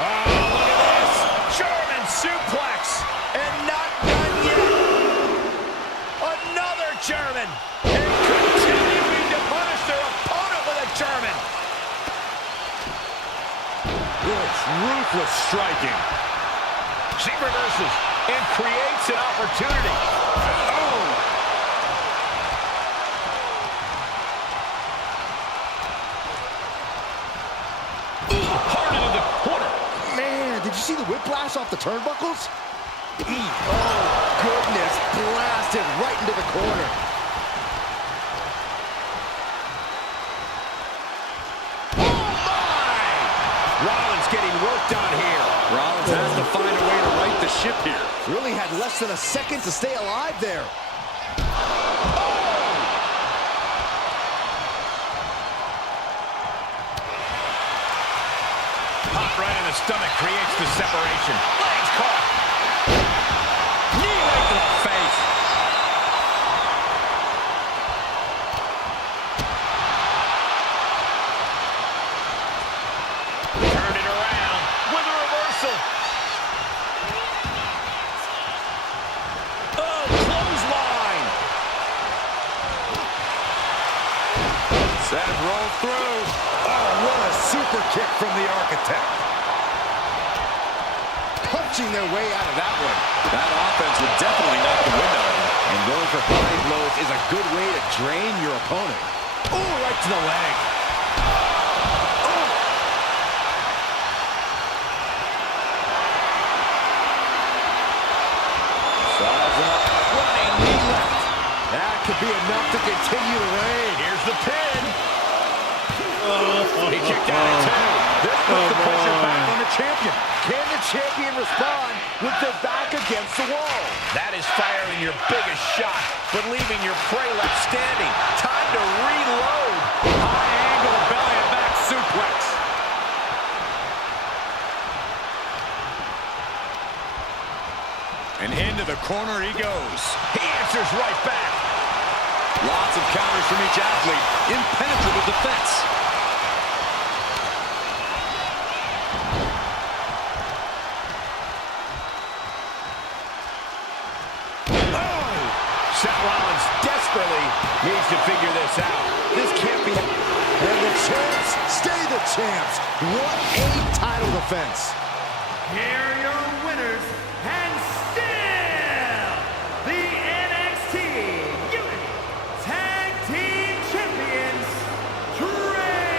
Oh, look at this. German suplex. And not done yet. Another German. And continuing to punish their opponent with a German. It's ruthless striking. She reverses and creates an opportunity. Oh! Hard into the corner. Man, did you see the whiplash off the turnbuckles? Oh, goodness, blasted right into the corner. Oh, my! Rollins getting worked on here. Rollins has to find a way to right the ship here. Really had less than a second to stay alive there. Pop right in the stomach creates the separation. Legs caught. Knee right to the face. Turned it around with a reversal. Oh, clothesline. Seth rolls through. Oh, what a super kick from the Architect. Punching their way out of that one. That offense would definitely knock the wind out of him. And going for body blows is a good way to drain your opponent. Oh, right to the leg. Running knee left. That could be enough to continue the reign. Here's the pin. He kicked out at two. This puts the pressure back on the champion. Can the champion respond with their back against the wall? That is firing your biggest shot, but leaving your prey left standing. Time to reload. High angle belly and back suplex. And into the corner he goes. He answers right back. Lots of counters from each athlete. Impenetrable defense. Seth Rollins desperately needs to figure this out. This can't be... And the champs stay the champs. What a title defense. Here are your winners, and still the NXT Unity Tag Team Champions, Draven.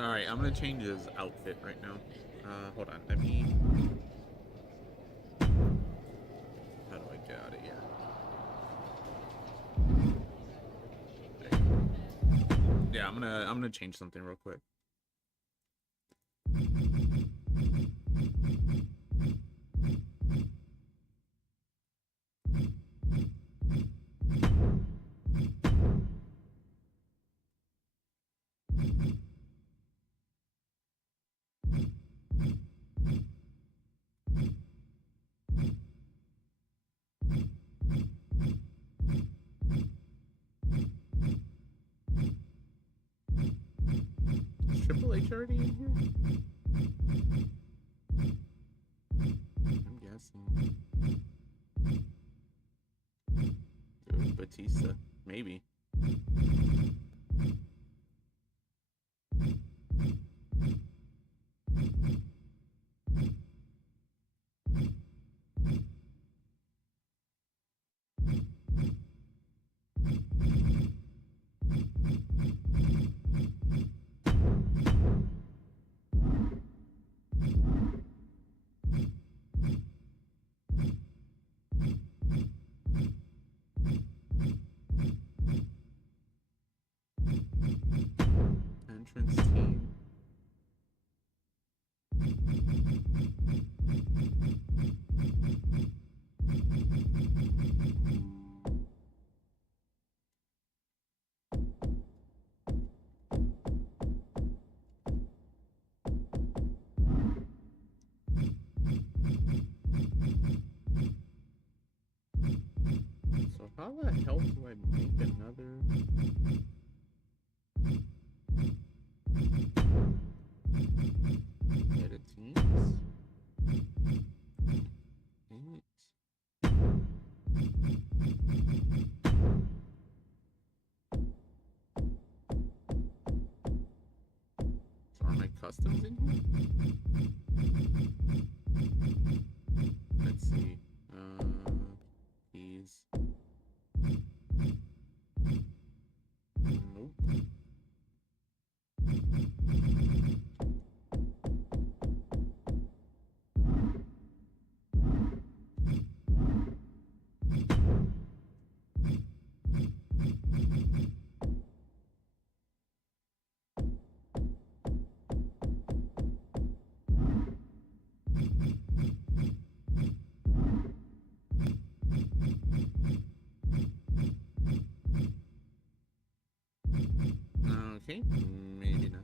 Alright, I'm gonna change his outfit right now. Hold on, let me... How do I get out of here? There you go. Yeah, I'm gonna change something real quick. Is Triple H already in here? I'm guessing. Ooh, Batista, maybe. Entrance team. So how the hell do I make another? Edit teams? Dang it. So are my customs in here? Let's see. These. Nope. Okay, maybe not.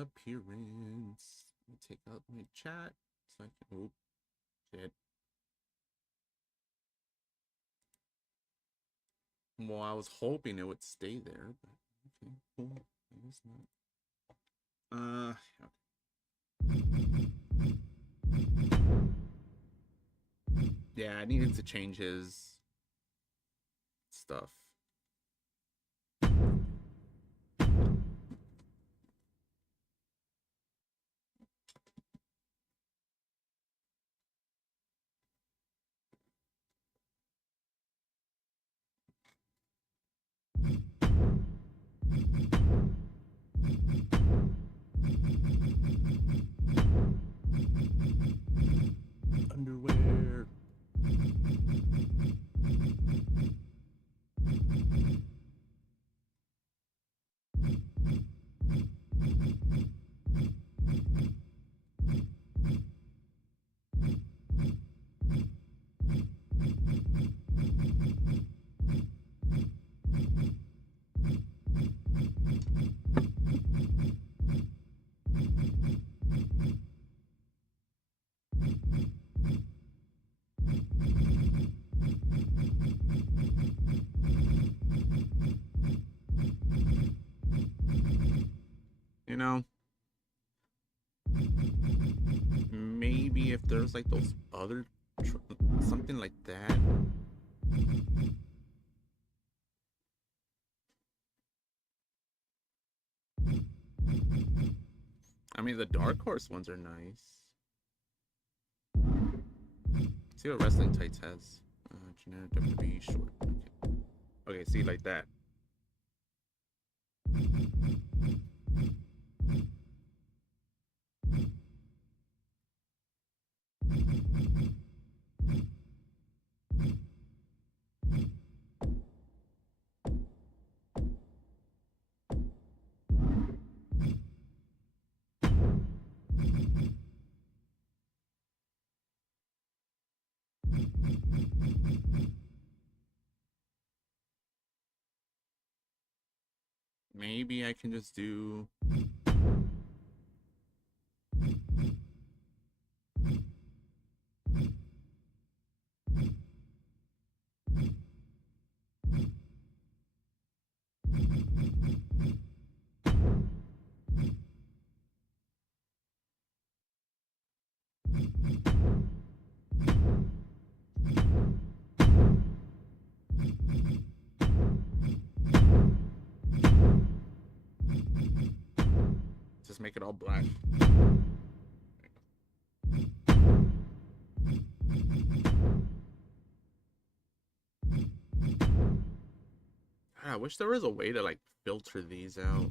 appearance. Let me take out my chat so I can. Oop, shit. Well, I was hoping it would stay there, but okay, cool. I guess not. Yeah, I needed to change his stuff. Underwear. You know, maybe if there's like those other something like that. I mean, the Dark Horse ones are nice. See what Wrestling Tights has. Generic WWE short. Okay, see, like that. Maybe I can just do make it all black. I wish there was a way to like filter these out.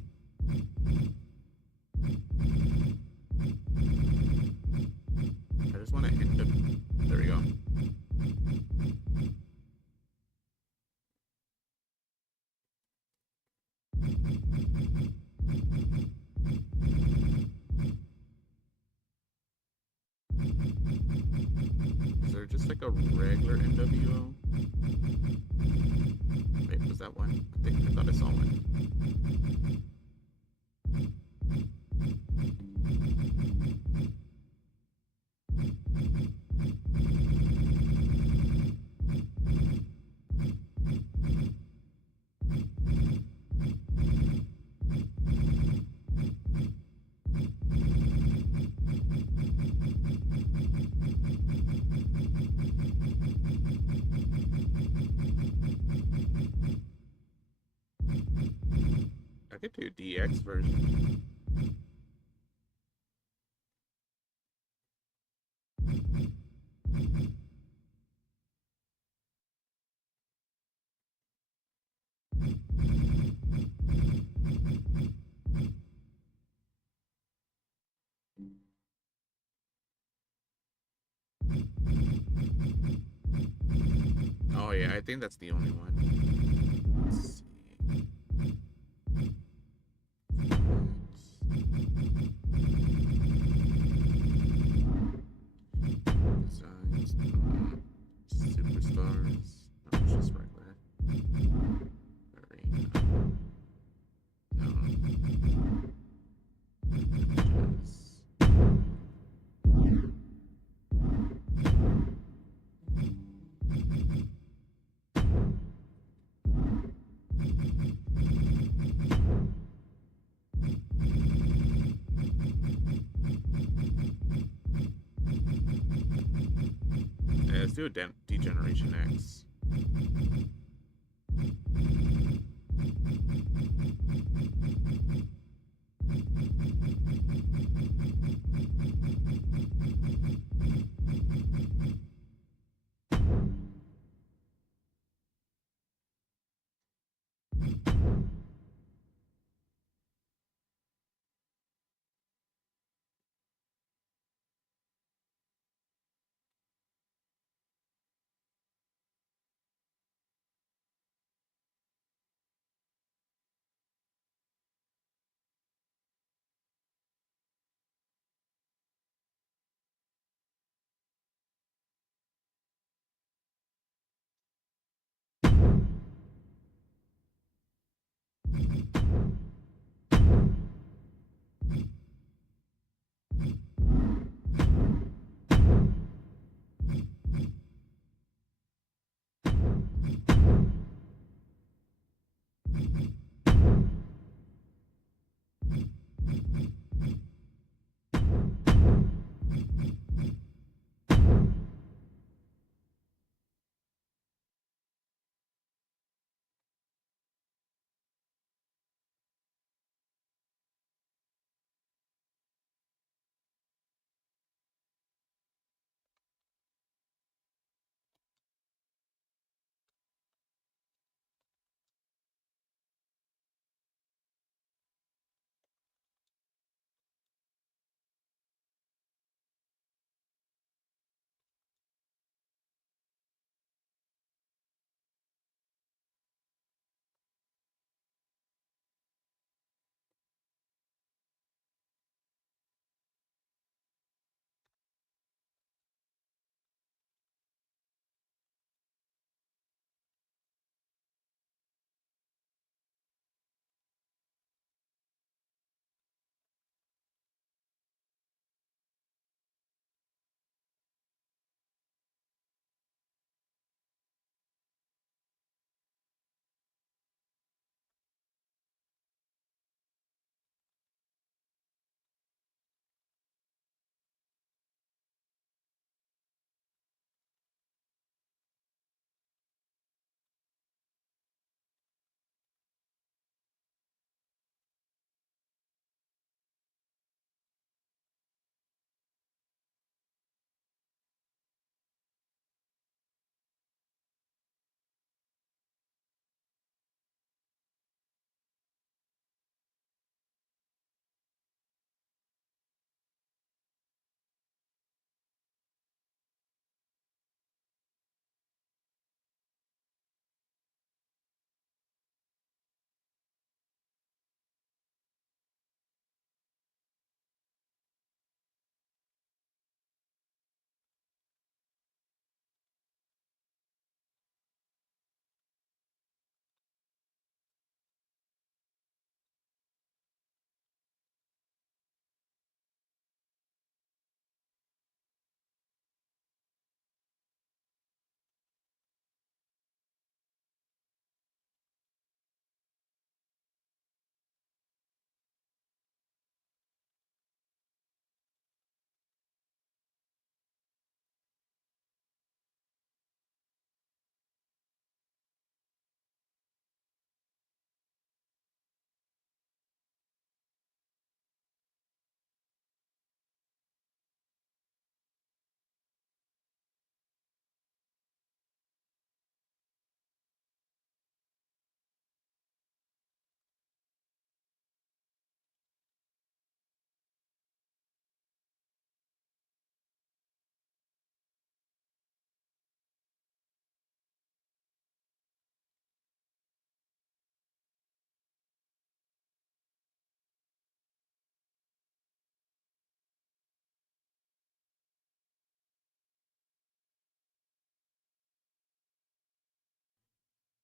I just want to end up. There we go. Is there just like a regular NWO? Wait, was that one? I thought I saw one. I could do DX version. Oh yeah, I think that's the only one. Let's see. Designs, superstars. No, it's just regular. Arena. No. let's do a Degeneration X.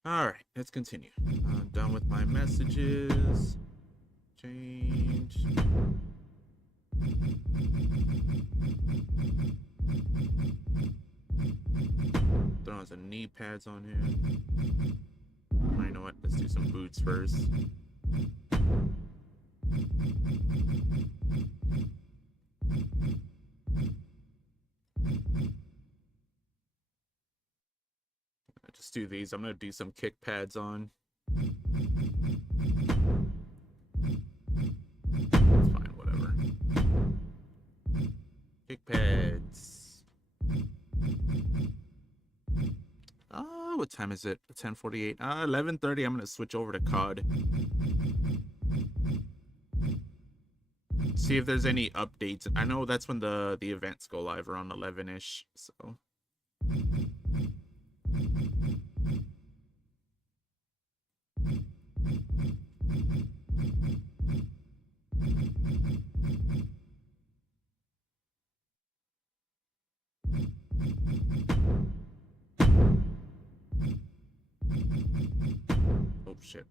Alright, let's continue. I'm done with my messages. Change. Throwing some knee pads on here. You know what? Let's do some boots first. do these. I'm gonna do some kick pads on. It's fine, whatever. Kick pads. What time is it? 10:48. 11:30. I'm gonna switch over to COD. See if there's any updates. I know that's when the events go live around 11ish. So. Oh shit.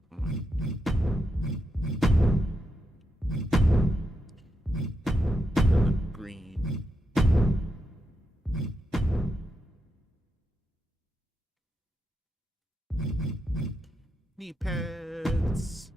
Green. Knee pads.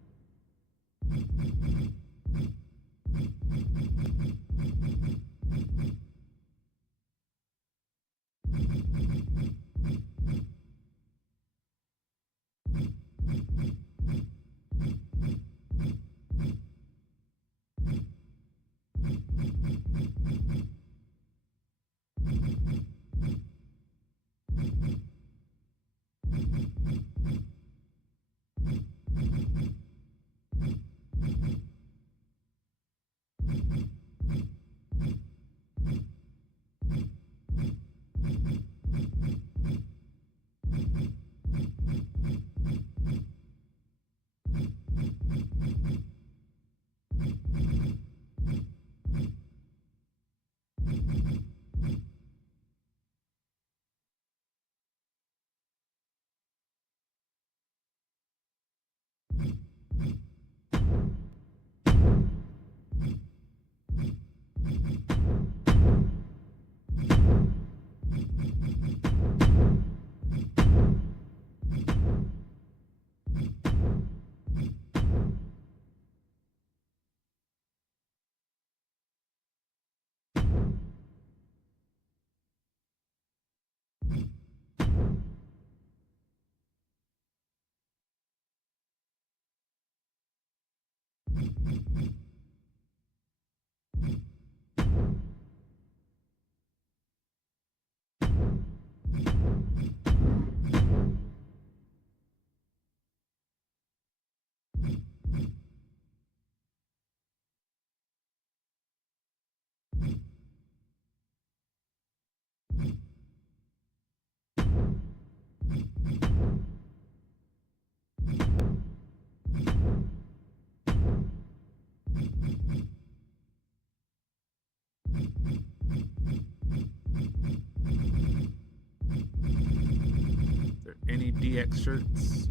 Are there any DX shirts?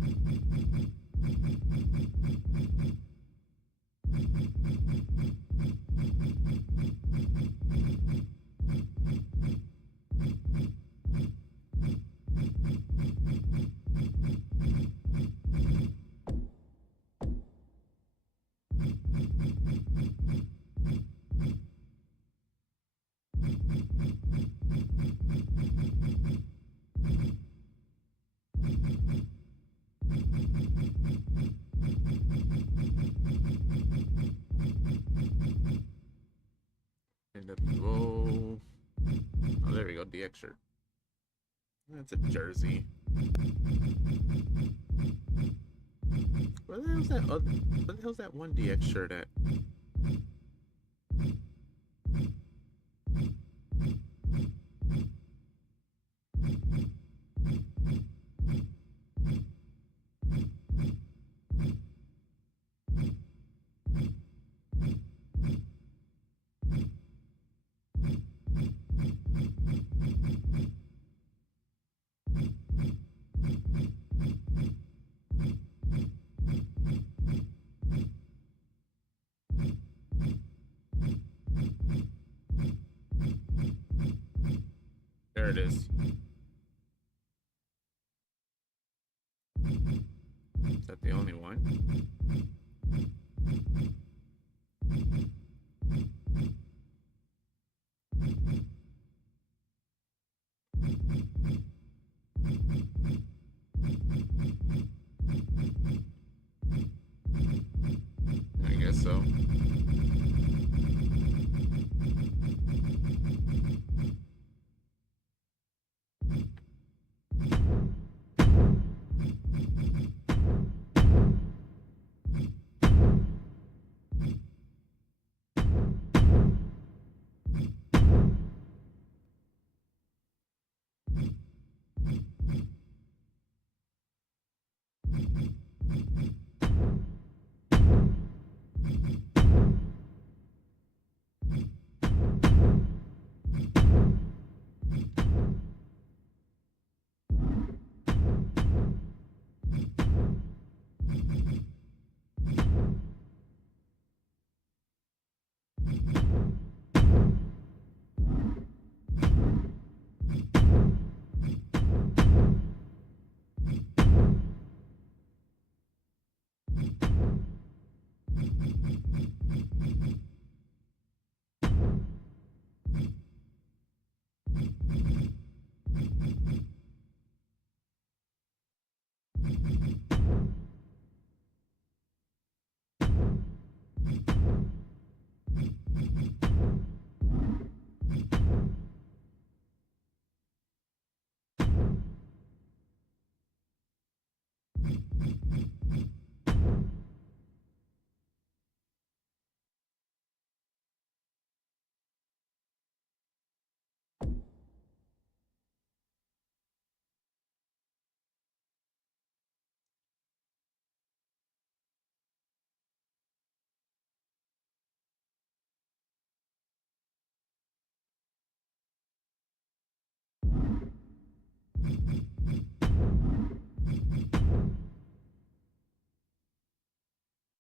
NWO. Oh, there we go, DX shirt. That's a jersey. Where the hell's that other? Where the hell's that one DX shirt at? There it is. Is that the only one? so.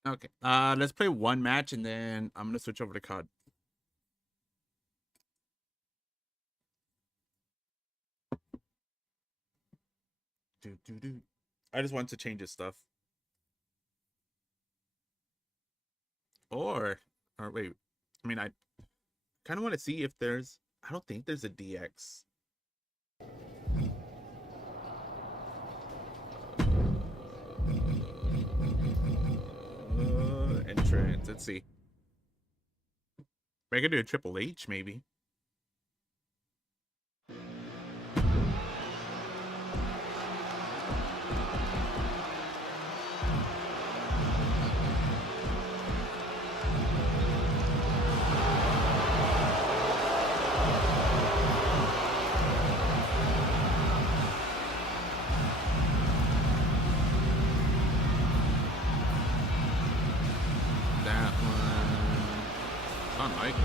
Okay. Let's play one match and then I'm gonna switch over to COD. I just wanted to change his stuff. Or wait. I mean, I kind of want to see if there's. I don't think there's a DX. Entrance. Let's see. I could do a Triple H maybe. That one. Unlikely.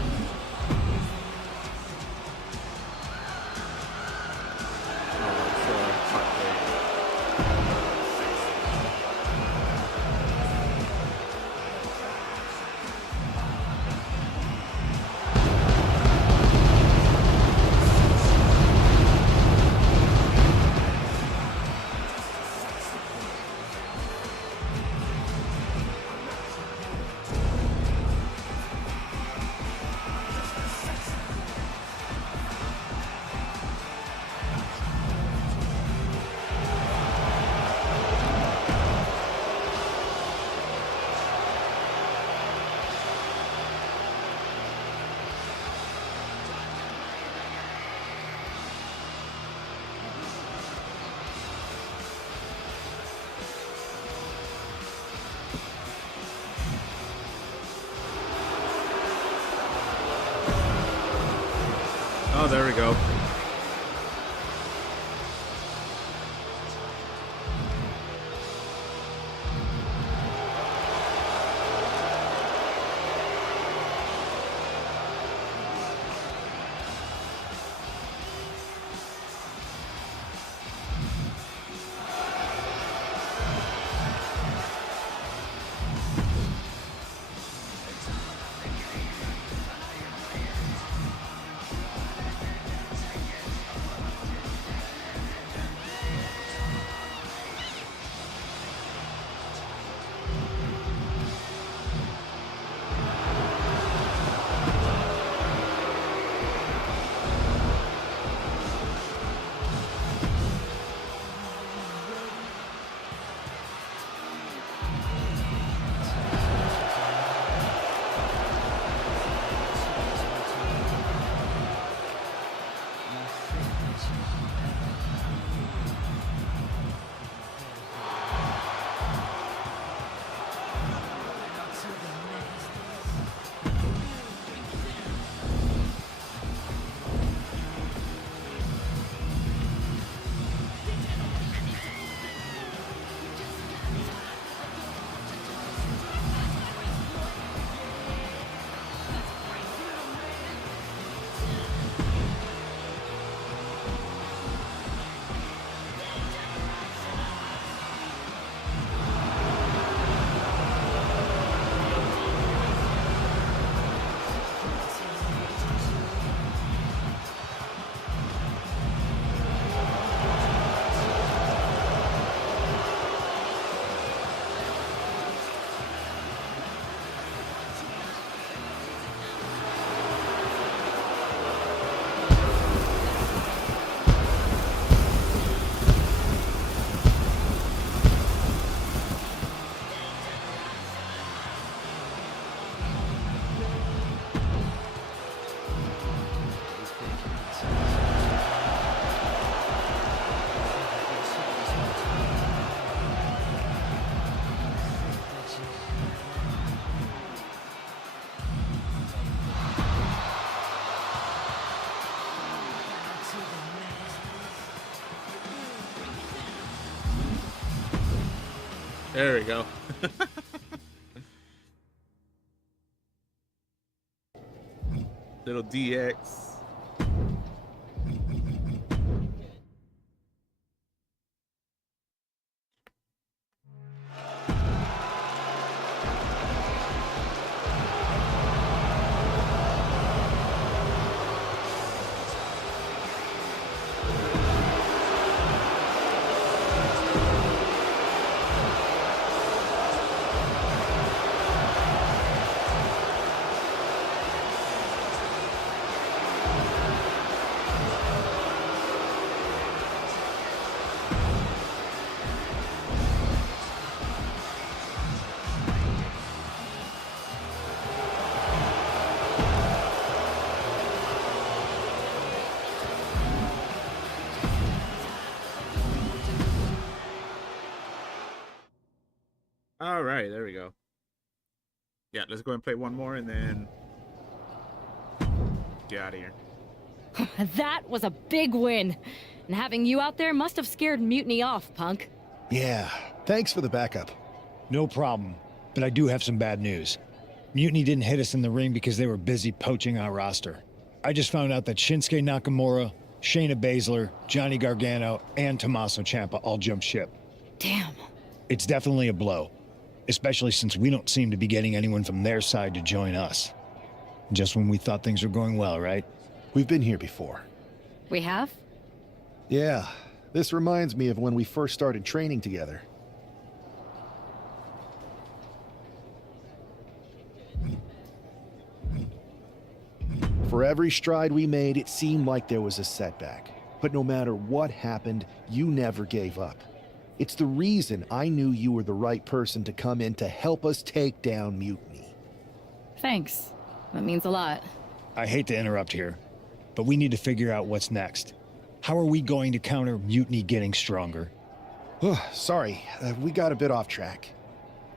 Oh, there we go. There we go. Little DX. All right, there we go. Yeah, let's go and play one more and then get out of here. That was a big win. And having you out there must have scared Mutiny off, punk. Yeah, thanks for the backup. No problem. But I do have some bad news. Mutiny didn't hit us in the ring because they were busy poaching our roster. I just found out that Shinsuke Nakamura, Shayna Baszler, Johnny Gargano, and Tommaso Ciampa all jumped ship. Damn. It's definitely a blow, especially since we don't seem to be getting anyone from their side to join us. Just when we thought things were going well, right? We've been here before. We have? Yeah, this reminds me of when we first started training together. For every stride we made, it seemed like there was a setback. But no matter what happened, you never gave up. It's the reason I knew you were the right person to come in to help us take down Mutiny. Thanks. That means a lot. I hate to interrupt here, but we need to figure out what's next. How are we going to counter Mutiny getting stronger? Sorry, we got a bit off track.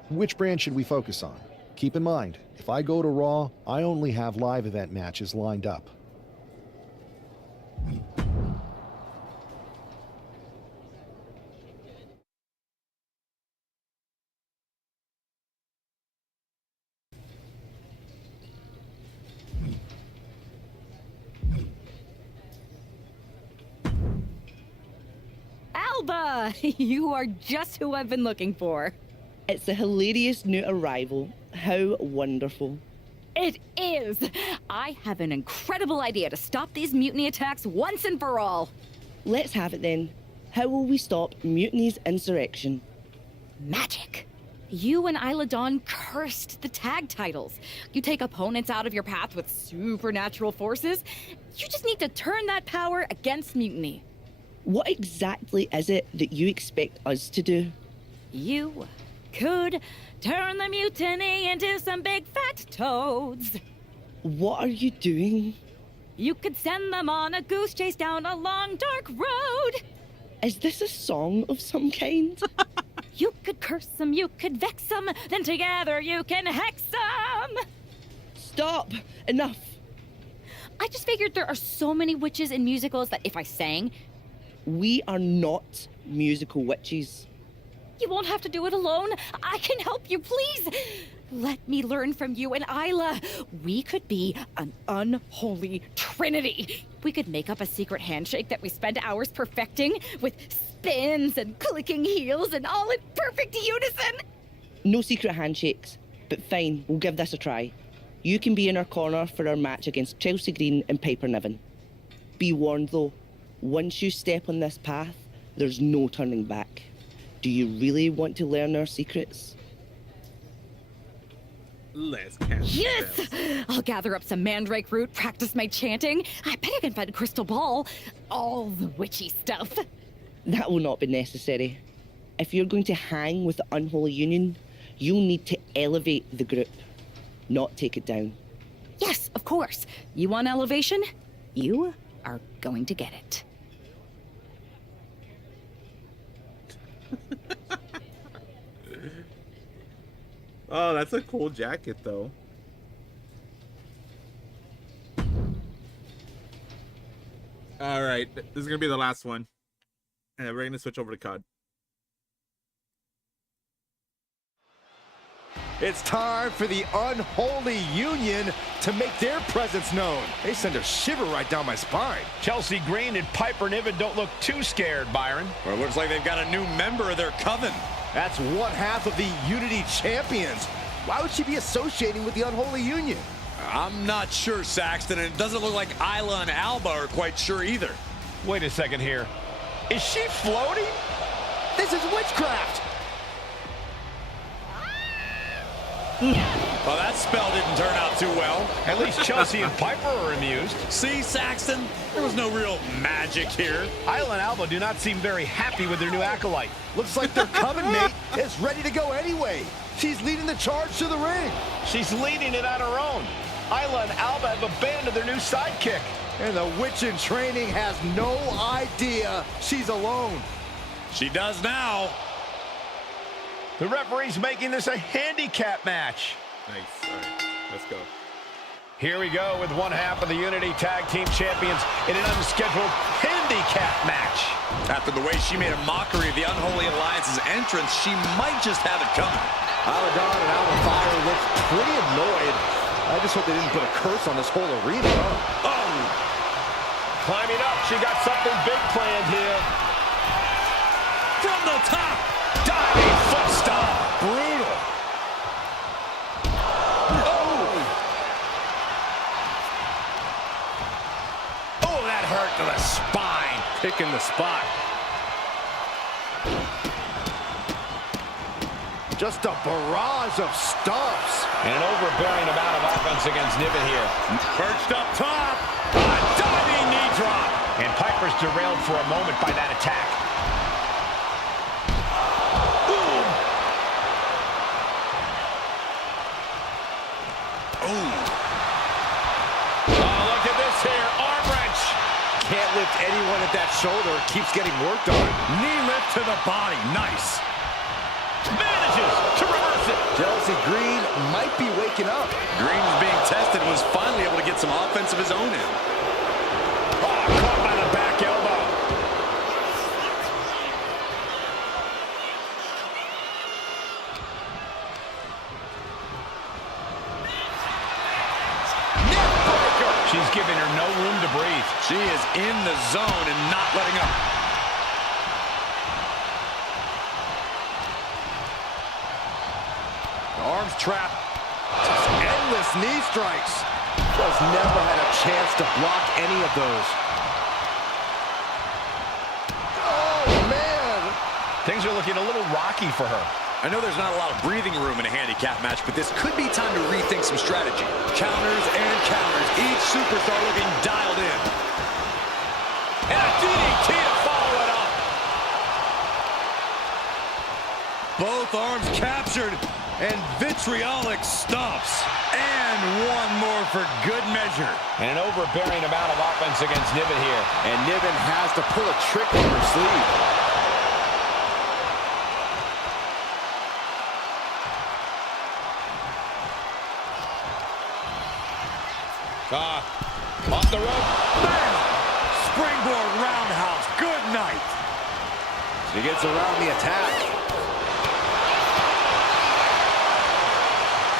Which brand should we focus on? Keep in mind, if I go to Raw, I only have live event matches lined up. Alba! You are just who I've been looking for. It's a hilarious new arrival. How wonderful. It is! I have an incredible idea to stop these mutiny attacks once and for all. Let's have it then. How will we stop Mutiny's insurrection? Magic. You and Isla Dawn cursed the tag titles. You take opponents out of your path with supernatural forces. You just need to turn that power against Mutiny. What exactly is it that you expect us to do? You could turn the Mutiny into some big fat toads. What are you doing? You could send them on a goose chase down a long, dark road. Is this a song of some kind? You could curse them, you could vex them, then together you can hex them. Stop! Enough! I just figured there are so many witches in musicals that if I sang... We are not musical witches. You won't have to do it alone. I can help you, please. Let me learn from you and Isla. We could be an unholy trinity. We could make up a secret handshake that we spend hours perfecting with spins and clicking heels and all in perfect unison. No secret handshakes, but fine, we'll give this a try. You can be in our corner for our match against Chelsea Green and Piper Niven. Be warned though, once you step on this path, there's no turning back. Do you really want to learn our secrets? Let's catch Yes! them. I'll gather up some mandrake root, practice my chanting. I bet I can find a crystal ball. All the witchy stuff. That will not be necessary. If you're going to hang with the Unholy Union, you'll need to elevate the group, not take it down. Yes, of course. You want elevation? You are going to get it. Oh, that's a cool jacket, though. All right, this is gonna be the last one, and we're gonna switch over to COD. It's time for the unholy union to make their presence known. They send a shiver right down my spine. Chelsea Green and Piper Niven don't look too scared, Byron. Well, it looks like they've got a new member of their coven. That's one half of the Unity champions. Why would she be associating with the unholy union? I'm not sure, Saxton, and it doesn't look like Isla and Alba are quite sure either. Wait a second here. Is she floating? This is witchcraft. Well, that spell didn't turn out too well. At least Chelsea and Piper are amused. See, Saxton, there was no real magic here. Isla and Alba do not seem very happy with their new acolyte. Looks like their coven mate is ready to go anyway. She's leading the charge to the ring. She's leading it on her own. Isla and Alba have abandoned their new sidekick. And the witch in training has no idea she's alone. She does now. The referee's making this a handicap match. Nice. All right, let's go. Here we go with one half of the Unity Tag Team Champions in an unscheduled handicap match. After the way she made a mockery of the Unholy Alliance's entrance, she might just have it coming. Aladon and Alba Fire look pretty annoyed. I just hope they didn't put a curse on this whole arena. Oh! Climbing up, she got something big planned here. From the top! Diving foot stomp. Brutal. Oh, that hurt to the spine. Picking the spot. Just a barrage of stomps. And an overbearing amount of offense against Niven here. Perched up top. A diving knee drop. And Piper's derailed for a moment by that attack. Can't lift anyone at that shoulder. Keeps getting worked on. Knee lift to the body. Nice. Manages to reverse it. Chelsea Green might be waking up. Green was being tested and was finally able to get some offense of his own in. Oh, caught by the back elbow. She's giving her no room to breathe. She is in the zone and not letting up. The arms trapped. Just endless knee strikes. Just never had a chance to block any of those. Oh, man. Things are looking a little rocky for her. I know there's not a lot of breathing room in a handicap match, but this could be time to rethink some strategy. Counters and counters. Each superstar looking dialed in. And a DDT to follow it up. Both arms captured and vitriolic stomps. And one more for good measure. And an overbearing amount of offense against Niven here. And Niven has to pull a trick on her sleeve. Off the rope. Bam! Springboard roundhouse. Good night. She gets around the attack.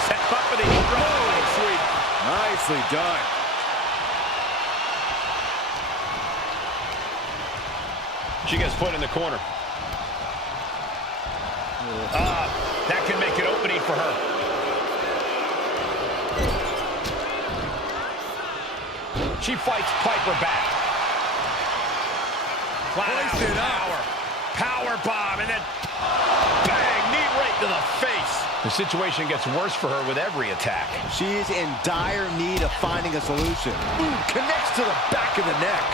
Set up for the heat roll. Sweet. Nicely done. She gets put in the corner. That can make an opening for her. She fights Piper back. Placed it up. Power bomb, and then bang, knee right to the face. The situation gets worse for her with every attack. She's in dire need of finding a solution. Ooh, connects to the back of the neck.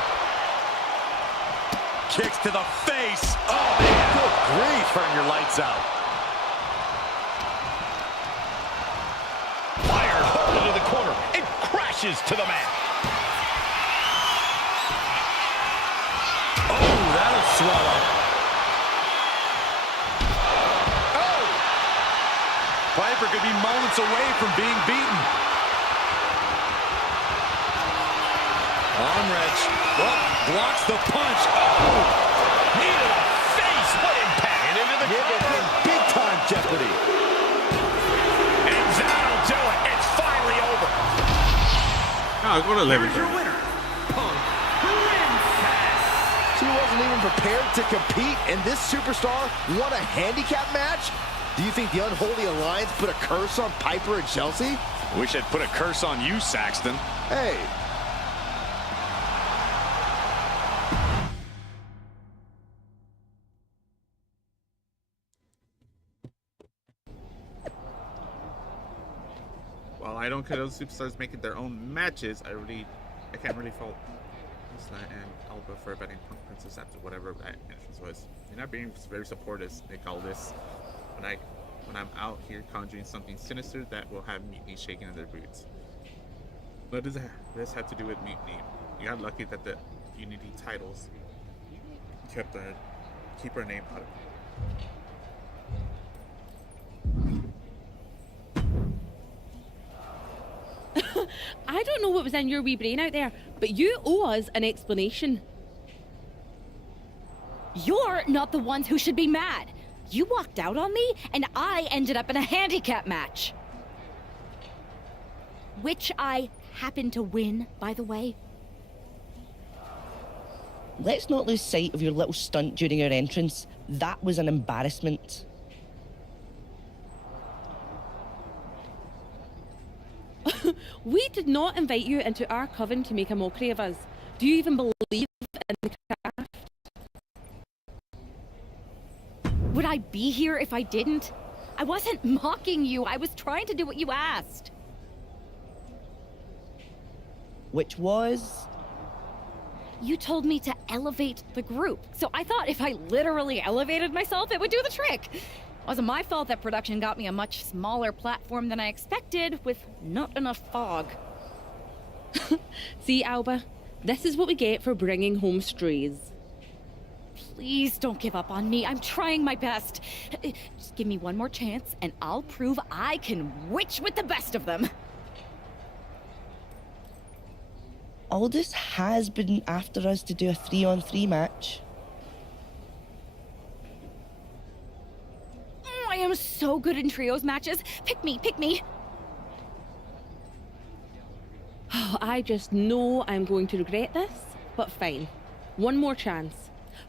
Kicks to the face. Oh, man. Good grief. Turn your lights out. Fired hard into the corner. It crashes to the mat. That'll swallow. Oh! Piper could be moments away from being beaten. Arm wrench. Oh, blocks the punch. Oh! Knee to the face. What impact? And into the in big time jeopardy. I'll go to Here's your 11:30. winner, Punk Princess. She wasn't even prepared to compete, and this superstar won a handicap match? Do you think the Unholy Alliance put a curse on Piper and Chelsea? Wish I'd put a curse on you, Saxton. Hey. While I don't care those superstars making their own matches, I can't really fault Isla and Alba for betting Punk Princess after whatever that entrance was. You're not being very supportive, they call this. When I'm out here conjuring something sinister that will have Mutiny shaking in their boots. What does this have to do with Mutiny? You got lucky that the Unity titles keep her name out of it. I don't know what was in your wee brain out there, but you owe us an explanation. You're not the ones who should be mad. You walked out on me, and I ended up in a handicap match. Which I happened to win, by the way. Let's not lose sight of your little stunt during your entrance. That was an embarrassment. We did not invite you into our coven to make a mockery of us. Do you even believe in the craft? Would I be here if I didn't? I wasn't mocking you. I was trying to do what you asked. Which was? You told me to elevate the group. So I thought if I literally elevated myself, it would do the trick. It wasn't my fault that production got me a much smaller platform than I expected with not enough fog. See, Alba, this is what we get for bringing home strays. Please don't give up on me. I'm trying my best. Just give me one more chance and I'll prove I can witch with the best of them. Aldous has been after us to do a 3-on-3 match. I am so good in trios matches. Pick me, pick me. Oh, I just know I'm going to regret this, but fine. One more chance.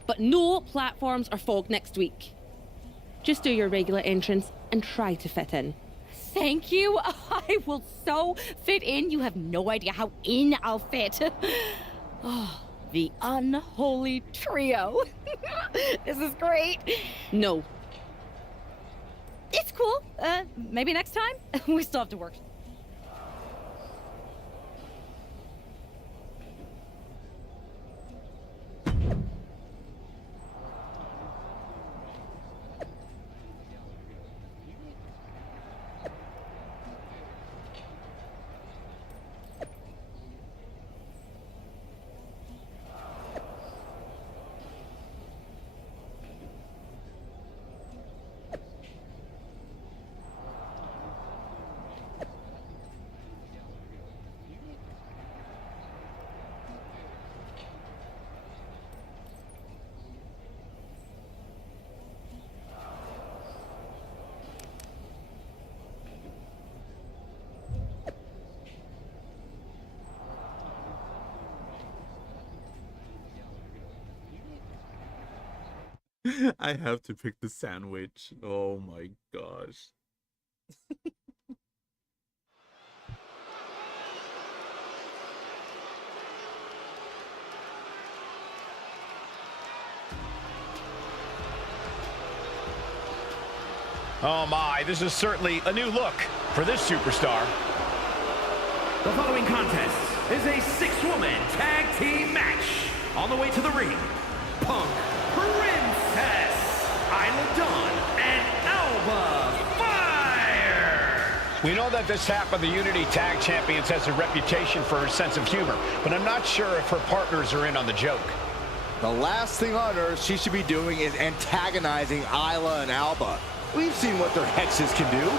But no platforms or fog next week. Just do your regular entrance and try to fit in. Thank you. I will so fit in. You have no idea how in I'll fit. Oh, the unholy trio. This is great. No. It's cool. Maybe next time. We still have to work. I have to pick the sandwich. Oh my gosh. Oh my, this is certainly a new look for this superstar. The following contest is a 6-woman tag team match. On the way to the ring, Punk Princess, Isla Dawn, and Alba Fire. We know that this half of the Unity Tag Champions has a reputation for her sense of humor, but I'm not sure if her partners are in on the joke. The last thing on earth she should be doing is antagonizing Isla and Alba. We've seen what their hexes can do.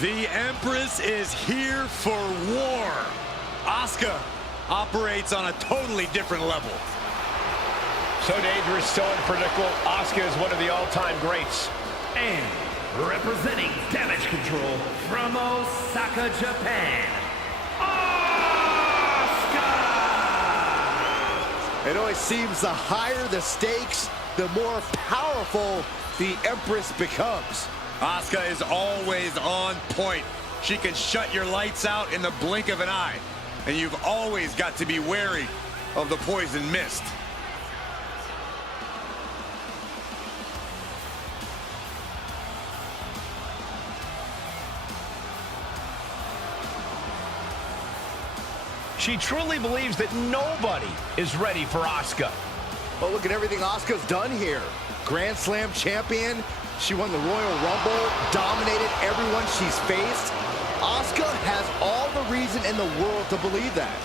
The Empress is here for war. Asuka operates on a totally different level. So dangerous, so unpredictable. Asuka is one of the all-time greats. And representing Damage Control from Osaka, Japan, Asuka! It always seems the higher the stakes, the more powerful the Empress becomes. Asuka is always on point. She can shut your lights out in the blink of an eye. And you've always got to be wary of the poison mist. She truly believes that nobody is ready for Asuka. But look at everything Asuka's done here. Grand Slam champion. She won the Royal Rumble, dominated everyone she's faced. Asuka has all the reason in the world to believe that.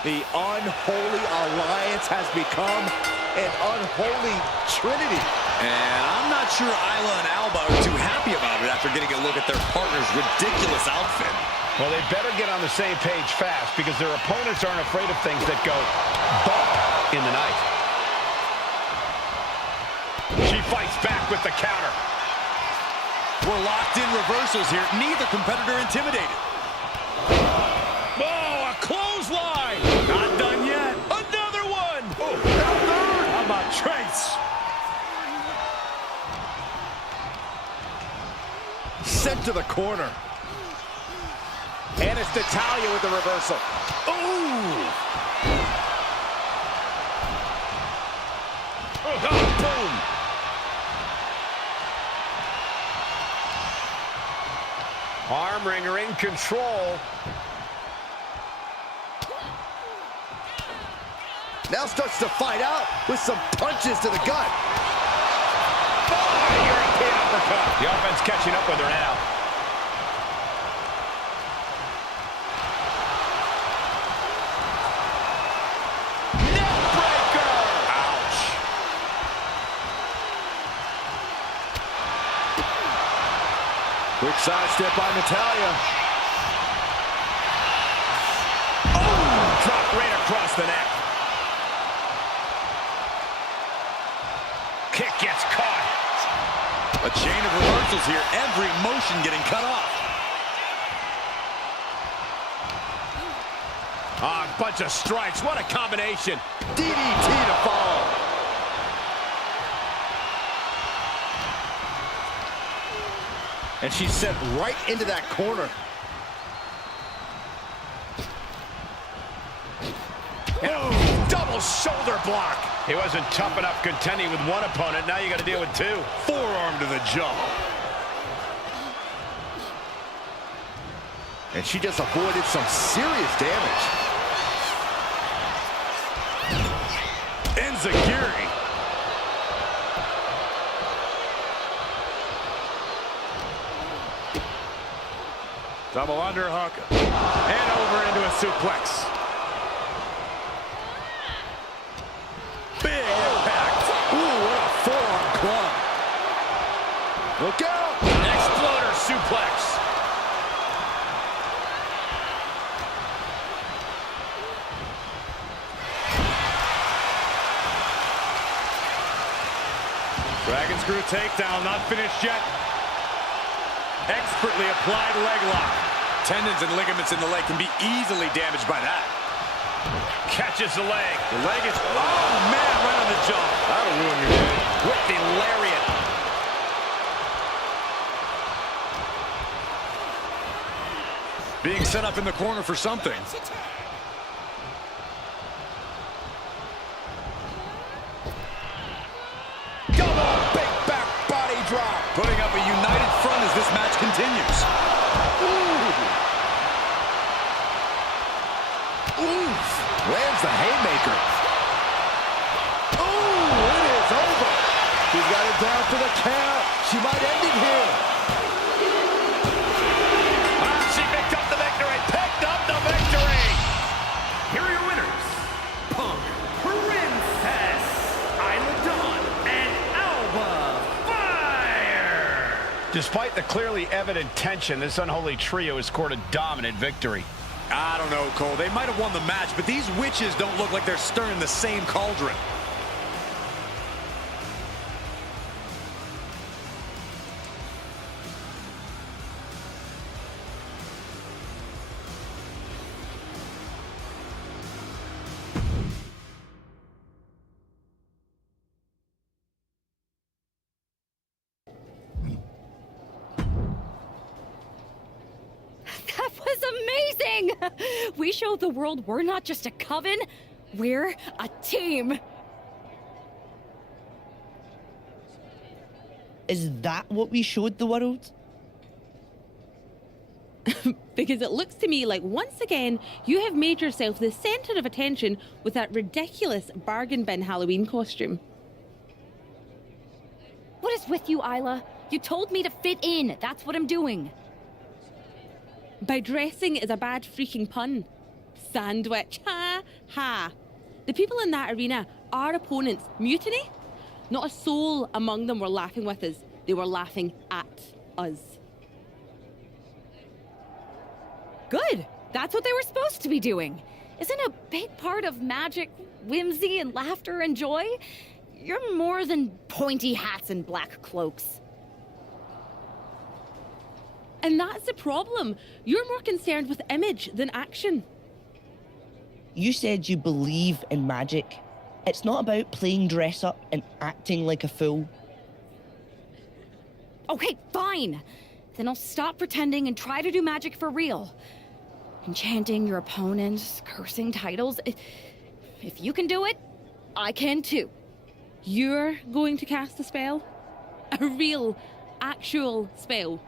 The unholy alliance has become an unholy trinity. And I'm not sure Isla and Alba are too happy about it after getting a look at their partner's ridiculous outfit. Well, they better get on the same page fast because their opponents aren't afraid of things that go bump in the night. She fights back with the counter. We're locked in reversals here. Neither competitor intimidated. Oh, a clothesline! Not done yet. Another one! Oh, How about Trace? Sent to the corner. And it's Natalya with the reversal. ooh! Oh, boom! Arm wringer in control. Now starts to fight out with some punches to the gut. Oh, European uppercut. The offense catching up with her now. Neckbreaker! Ouch. Quick sidestep by Natalya. Oh, drop right across the neck. Kick gets caught. A chain of reversals here. Every motion getting cut off. Ah, a bunch of strikes. What a combination. DDT to follow. And she's sent right into that corner. Oh, double shoulder block. He wasn't tough enough contending with one opponent. Now you got to deal with two. Forearm to the jaw. And she just avoided some serious damage. Enziguri. Double underhook. And over into a suplex. Big impact. Ooh, what a forearm club. Look out. Exploder suplex. Dragon screw takedown, not finished yet. Expertly applied leg lock. Tendons and ligaments in the leg can be easily damaged by that. Catches the leg. The leg is, oh man, right on the jaw. That'll ruin your day. With the lariat. Being set up in the corner for something. Double big back body drop. Putting up a united front as this match continues. Ooh. lands the haymaker. Ooh, it is over. She's got it down for the count. She might end it here. She picked up the victory. Picked up the victory. Here are your winners. Punk, Princess, Isla Dawn, and Alba Fire. Despite the clearly evident tension, this unholy trio has scored a dominant victory. I don't know, Cole. They might have won the match, but these witches don't look like they're stirring the same cauldron. That was amazing! We showed the world we're not just a coven, we're a team. Is that what we showed the world? Because it looks to me like once again you have made yourself the center of attention with that ridiculous bargain bin Halloween costume. What is with you, Isla? You told me to fit in. That's what I'm doing. By dressing is a bad freaking pun. Sandwich. Ha ha. The people in that arena, our opponents, Mutiny? Not a soul among them were laughing with us. They were laughing at us. Good. That's what they were supposed to be doing. Isn't a big part of magic whimsy and laughter and joy? You're more than pointy hats and black cloaks. And that's the problem. You're more concerned with image than action. You said you believe in magic. It's not about playing dress up and acting like a fool. Okay, fine. Then I'll stop pretending and try to do magic for real. Enchanting your opponents, cursing titles. If you can do it, I can too. You're going to cast a spell? A real, actual spell?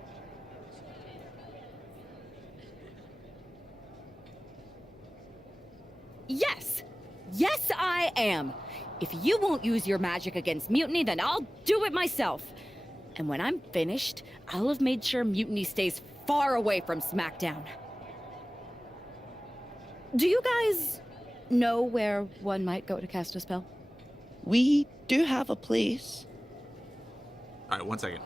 Yes! Yes, I am! If you won't use your magic against Mutiny, then I'll do it myself. And when I'm finished, I'll have made sure Mutiny stays far away from SmackDown. Do you guys know where one might go to cast a spell? We do have a place. All right, 1 second.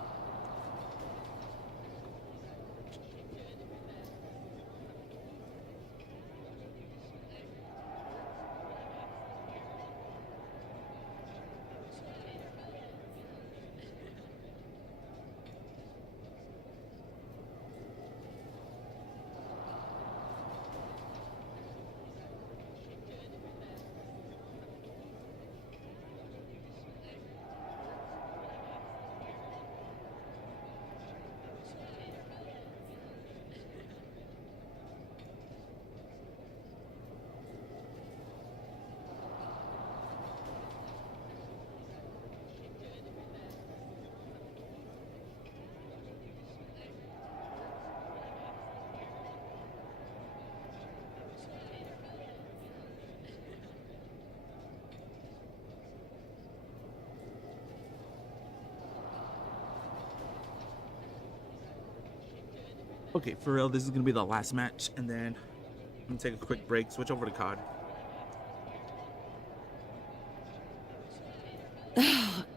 Okay, for real, this is gonna be the last match, and then I'm gonna take a quick break, switch over to COD.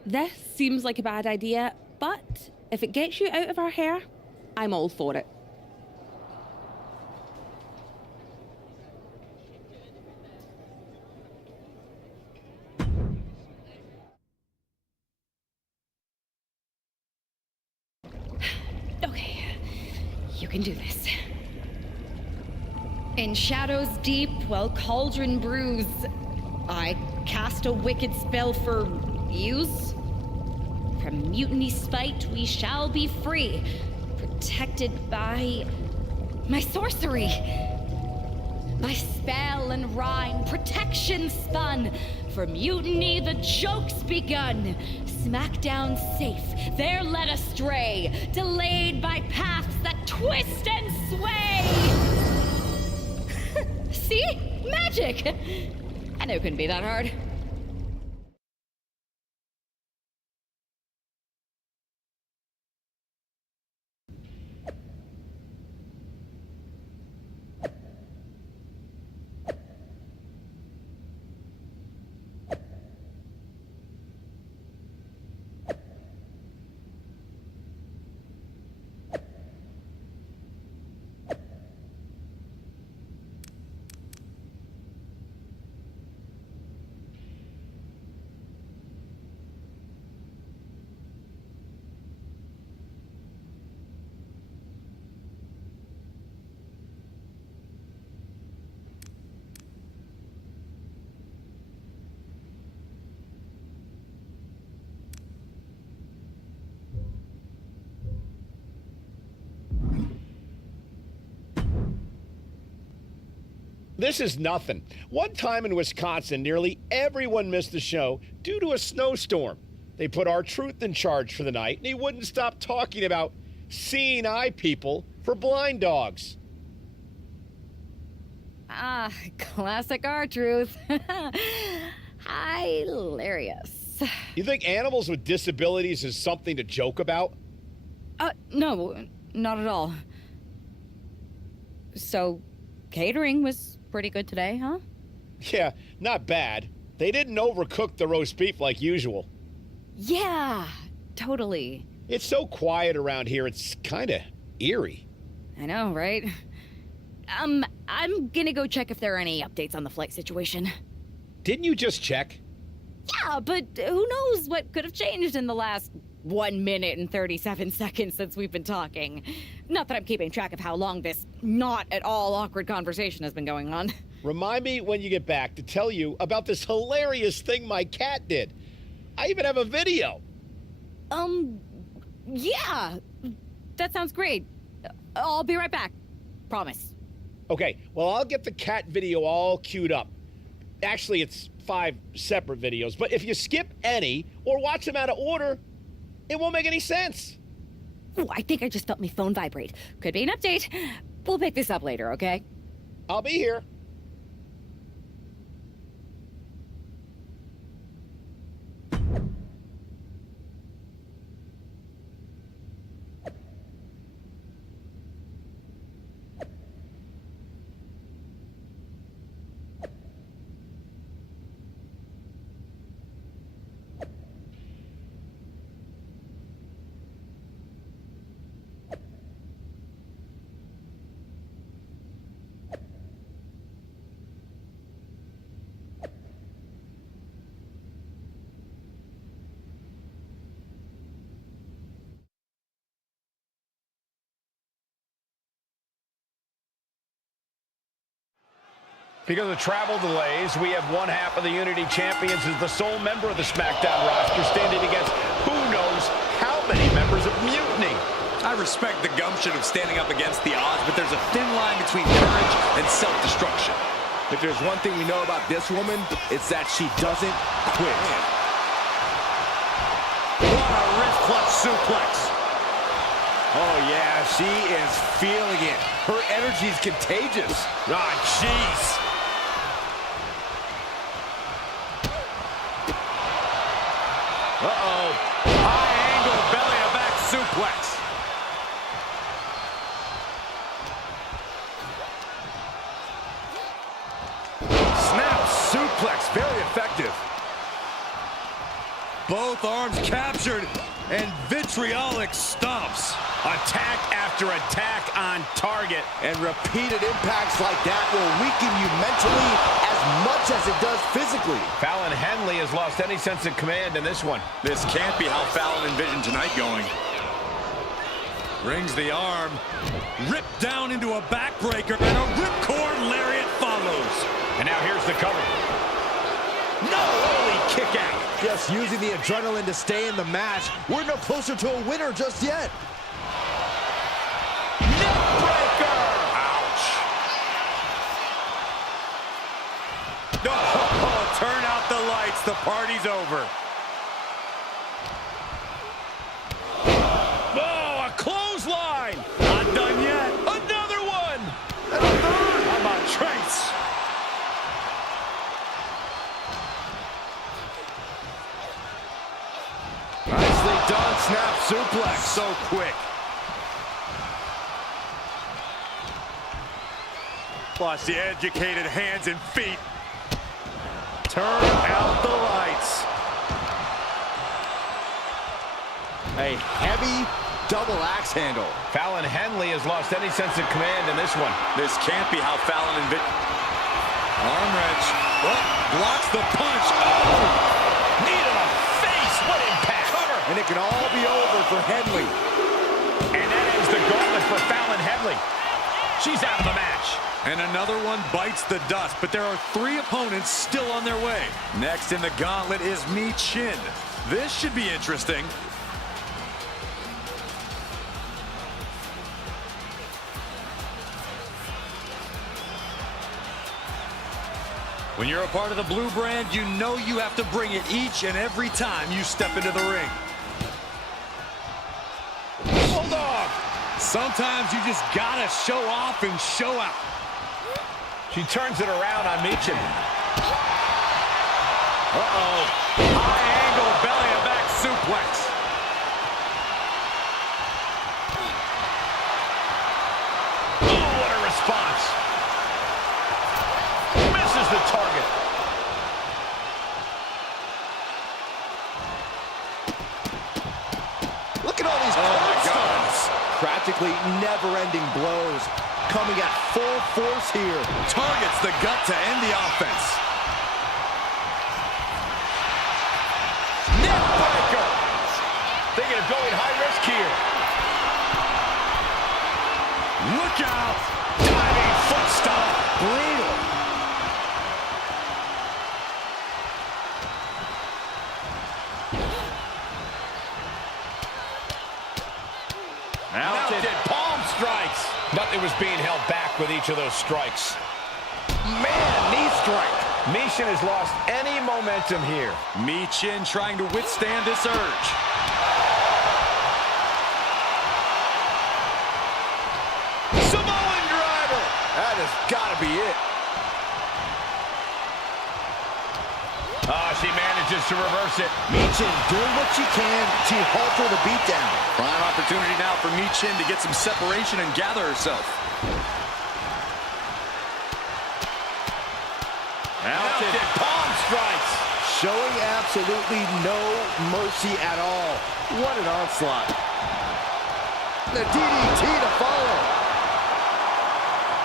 This seems like a bad idea, but if it gets you out of our hair, I'm all for it. Okay, you can do this. In shadows deep, while cauldron brews, I cast a wicked spell for use. From mutiny spite we shall be free, protected by my sorcery. By spell and rhyme, protection spun. For mutiny the joke's begun. Smackdown safe, there led astray, delayed by paths that twist and sway. See? Magic! I knew it couldn't be that hard. This is nothing. One time in Wisconsin, nearly everyone missed the show due to a snowstorm. They put R-Truth in charge for the night, and he wouldn't stop talking about seeing eye people for blind dogs. Ah, classic R-Truth. Hilarious. You think animals with disabilities is something to joke about? No, not at all. So, catering was pretty good today, huh? Yeah, not bad. They didn't overcook the roast beef like usual. Yeah, totally. It's so quiet around here, it's kind of eerie. I know, right? I'm gonna go check if there are any updates on the flight situation. Didn't you just check? Yeah, but who knows what could have changed in the last 1 minute and 37 seconds since we've been talking. Not that I'm keeping track of how long this not at all awkward conversation has been going on. Remind me when you get back to tell you about this hilarious thing my cat did. I even have a video. Yeah. That sounds great. I'll be right back. Promise. Okay, well, I'll get the cat video all queued up. Actually, it's 5 separate videos, but if you skip any or watch them out of order, it won't make any sense. Ooh, I think I just felt my phone vibrate. Could be an update. We'll pick this up later, okay? I'll be here. Because of travel delays, we have one half of the Unity Champions as the sole member of the SmackDown roster standing against who knows how many members of Mutiny. I respect the gumption of standing up against the odds, but there's a thin line between courage and self-destruction. If there's one thing we know about this woman, it's that she doesn't quit. What a wrist clutch suplex. Oh, yeah, she is feeling it. Her energy is contagious. Ah, jeez. Uh-oh. High angle belly-to-back suplex. Snap suplex, very effective. Both arms captured and vitriolic stomps. Attack after attack on target. And repeated impacts like that will weaken you mentally as much as it does physically. Fallon Henley has lost any sense of command in this one. This can't be how Fallon envisioned tonight going. Rings the arm, ripped down into a backbreaker, and a ripcord lariat follows. And now here's the cover. No, holy kick out. Just using the adrenaline to stay in the match. We're no closer to a winner just yet. Neckbreaker! Ouch. Oh, turn out the lights. The party's over. Oh, a clothesline! Not done yet. Another one! And a third. How about Trace? suplex. So quick. Watch the educated hands and feet. Turn out the lights. A heavy double axe handle. Fallon Henley has lost any sense of command in this one. This can't be how Fallon and arm wrench. Oh, blocks the punch. Oh! Knee to the face. What impact. Cover. And it can all be over for Henley. And that ends the gauntlet for Fallon Henley. She's out of the match. And another one bites the dust, but there are 3 opponents still on their way. Next in the gauntlet is Mi Chin. This should be interesting. When you're a part of the blue brand, you know you have to bring it each and every time you step into the ring. Bulldog! Sometimes you just gotta show off and show out. She turns it around on Michin. Uh-oh. High angle belly to back suplex. Oh, what a response. Misses the target. Look at all these stunts. Practically never-ending blows. Coming at full force here. Targets the gut to end the offense. Neck breaker. Thinking of going high risk here. Look out. Diving foot stomp. Brutal. Mounted palm strikes. Nothing was being held back with each of those strikes. Man, knee strike. Michin has lost any momentum here. Mi Chin trying to withstand this urge. Samoan driver. That has got to be it. She manages to reverse it. Michin doing what she can to halter the beatdown. Prime opportunity now for Mi Chin to get some separation and gather herself. Mounted palm strikes. Showing absolutely no mercy at all. What an onslaught. The DDT to follow.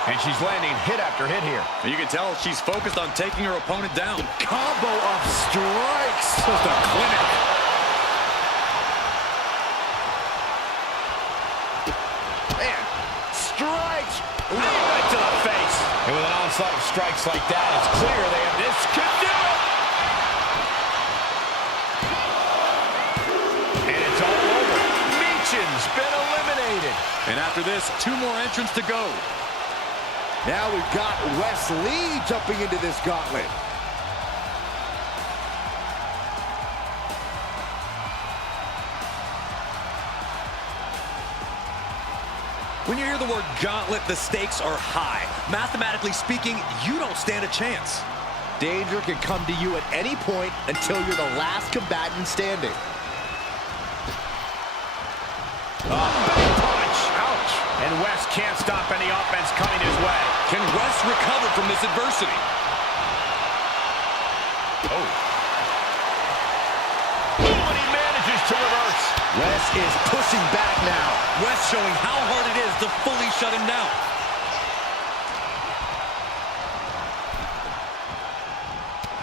And she's landing hit after hit here. You can tell she's focused on taking her opponent down. Combo of strikes. Just a clinic. Man, strikes. Right to the face. And with an onslaught of strikes like that, it's clear they have this. Could do it. And it's all over. Michin's been eliminated. And after this, 2 more entrants to go. Now we've got Wes Lee jumping into this gauntlet. When you hear the word gauntlet, the stakes are high. Mathematically speaking, you don't stand a chance. Danger can come to you at any point until you're the last combatant standing. Big punch. Ouch. And Wes can't stop any offense coming his way. Can Wes recover from this adversity? Oh. And he manages to reverse. Wes is pushing back now. Wes showing how hard it is to fully shut him down.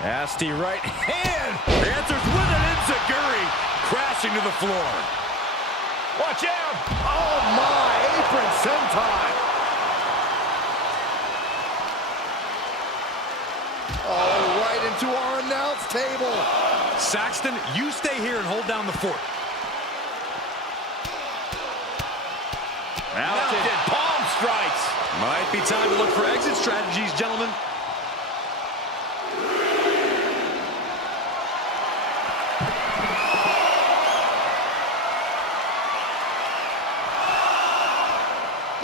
Nasty right hand. Answers with an enziguri. Crashing to the floor. Watch out. Oh my, apron senton. Oh, right into our announce table. Saxton, you stay here and hold down the fort. Mounted palm strikes. Might be time to look for exit strategies, gentlemen.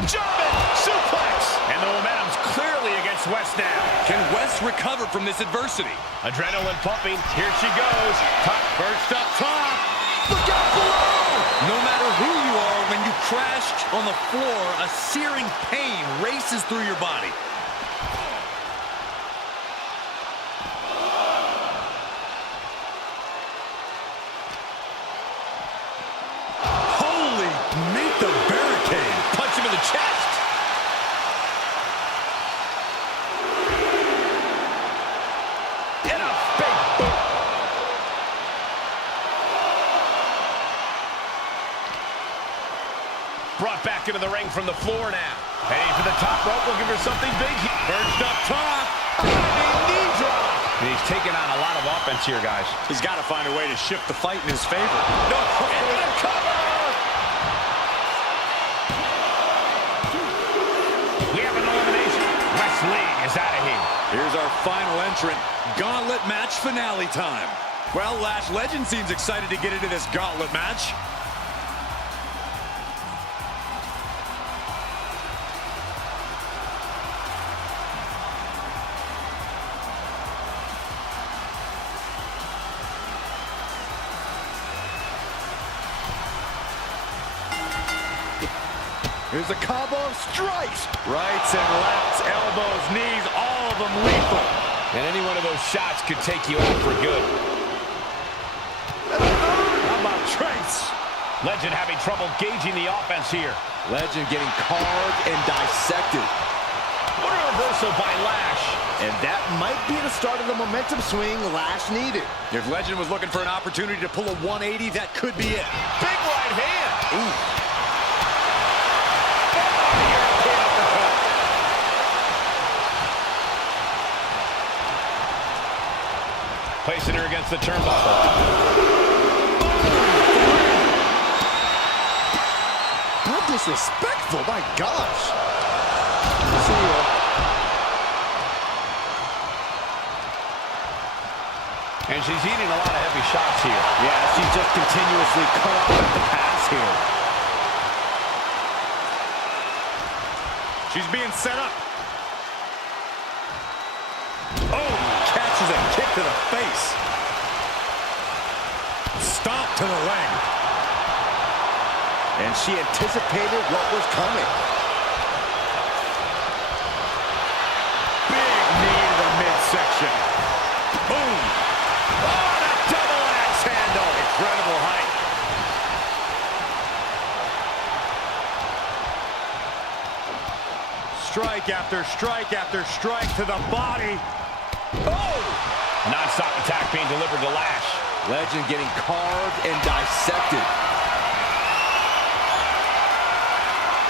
Jumping suplex. And the momentum's clearly against Wes now. Can Wes recover from this adversity? Adrenaline pumping. Here she goes. Top first up top. Look out below. No matter who you are, when you crash on the floor, a searing pain races through your body. Holy, meet the barricade. Punch him in the chest. In a big boot. Brought back into the ring from the floor now. Heading for the top rope, looking for something big. Perched up top. Knee drop. And he's taking on a lot of offense here, guys. He's got to find a way to shift the fight in his favor. No, into the cover. We have an elimination. Wesley is out of here. Here's our final entrant. Gauntlet match finale time. Well, Lash Legend seems excited to get into this gauntlet match. Here's a combo of strikes. Rights and lefts, elbows, knees, all of them lethal. And any one of those shots could take you out for good. How about Trace? Legend having trouble gauging the offense here. Legend getting carved and dissected. What a reversal by Lash. And that might be the start of the momentum swing Lash needed. If Legend was looking for an opportunity to pull a 180, that could be it. Big right hand. Ooh. Placing her against the turnbuckle. How disrespectful, my gosh. See ya. And she's eating a lot of heavy shots here. Yeah, she's just continuously cut off at the pass here. She's being set up. Oh, catches a kick to the face. Stomp to the leg. And she anticipated what was coming. Big knee to the midsection. Boom. Oh, and a double axe handle. Incredible height. Strike after strike after strike to the body. Oh! Non-stop attack being delivered to Lash. Legend getting carved and dissected.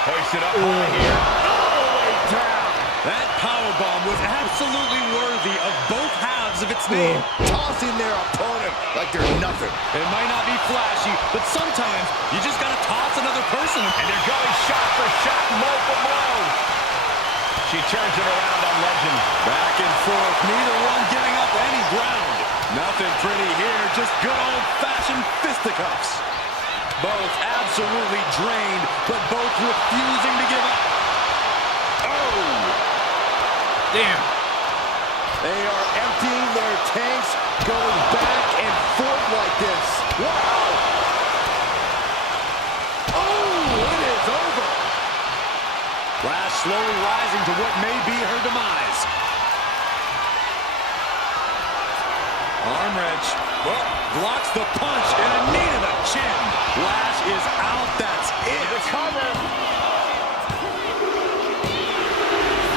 Hoisted up high here. All the way down. That powerbomb was absolutely worthy of both halves of its name. Tossing their opponent like they're nothing. It might not be flashy, but sometimes you just gotta toss another person. And they're going shot for shot, blow for blow. She turns it around on Legend. Back and forth, neither one giving up any ground. Nothing pretty here, just good old-fashioned fisticuffs. Both absolutely drained, but both refusing to give up. Oh! Damn. They are emptying their tanks, going back and forth like this. Wow! Oh, it is over. Lash slowly rising to what may be her demise. Arm wrench. Well, blocks the punch and a knee to the chin. Lash is out. That's it. The cover.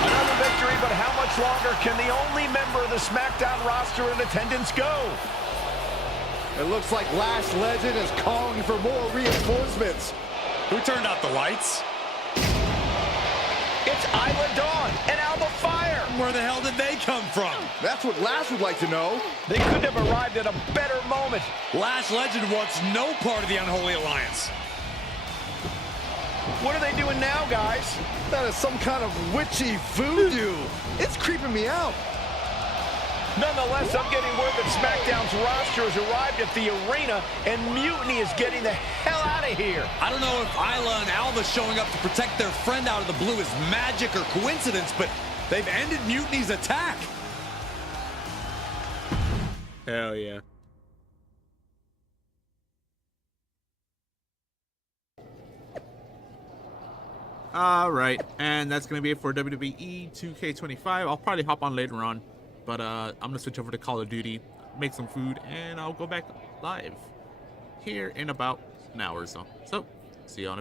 Another victory, but how much longer can the only member of the SmackDown roster in attendance go? It looks like Lash Legend is calling for more reinforcements. Who turned out the lights? It's Isla Dawn and Alba Fire. Where the hell did they come from? That's what Lash would like to know. They couldn't have arrived at a better moment. Lash Legend wants no part of the Unholy Alliance. What are they doing now, guys? That is some kind of witchy voodoo. It's creeping me out. Nonetheless, I'm getting word that SmackDown's roster has arrived at the arena, and Mutiny is getting the hell out of here. I don't know if Isla and Alba showing up to protect their friend out of the blue is magic or coincidence, but they've ended Mutiny's attack. Hell yeah. All right, and that's gonna be it for WWE 2K25. I'll probably hop on later on, but I'm gonna switch over to Call of Duty, make some food, and I'll go back live here in about an hour or so. So, see you on a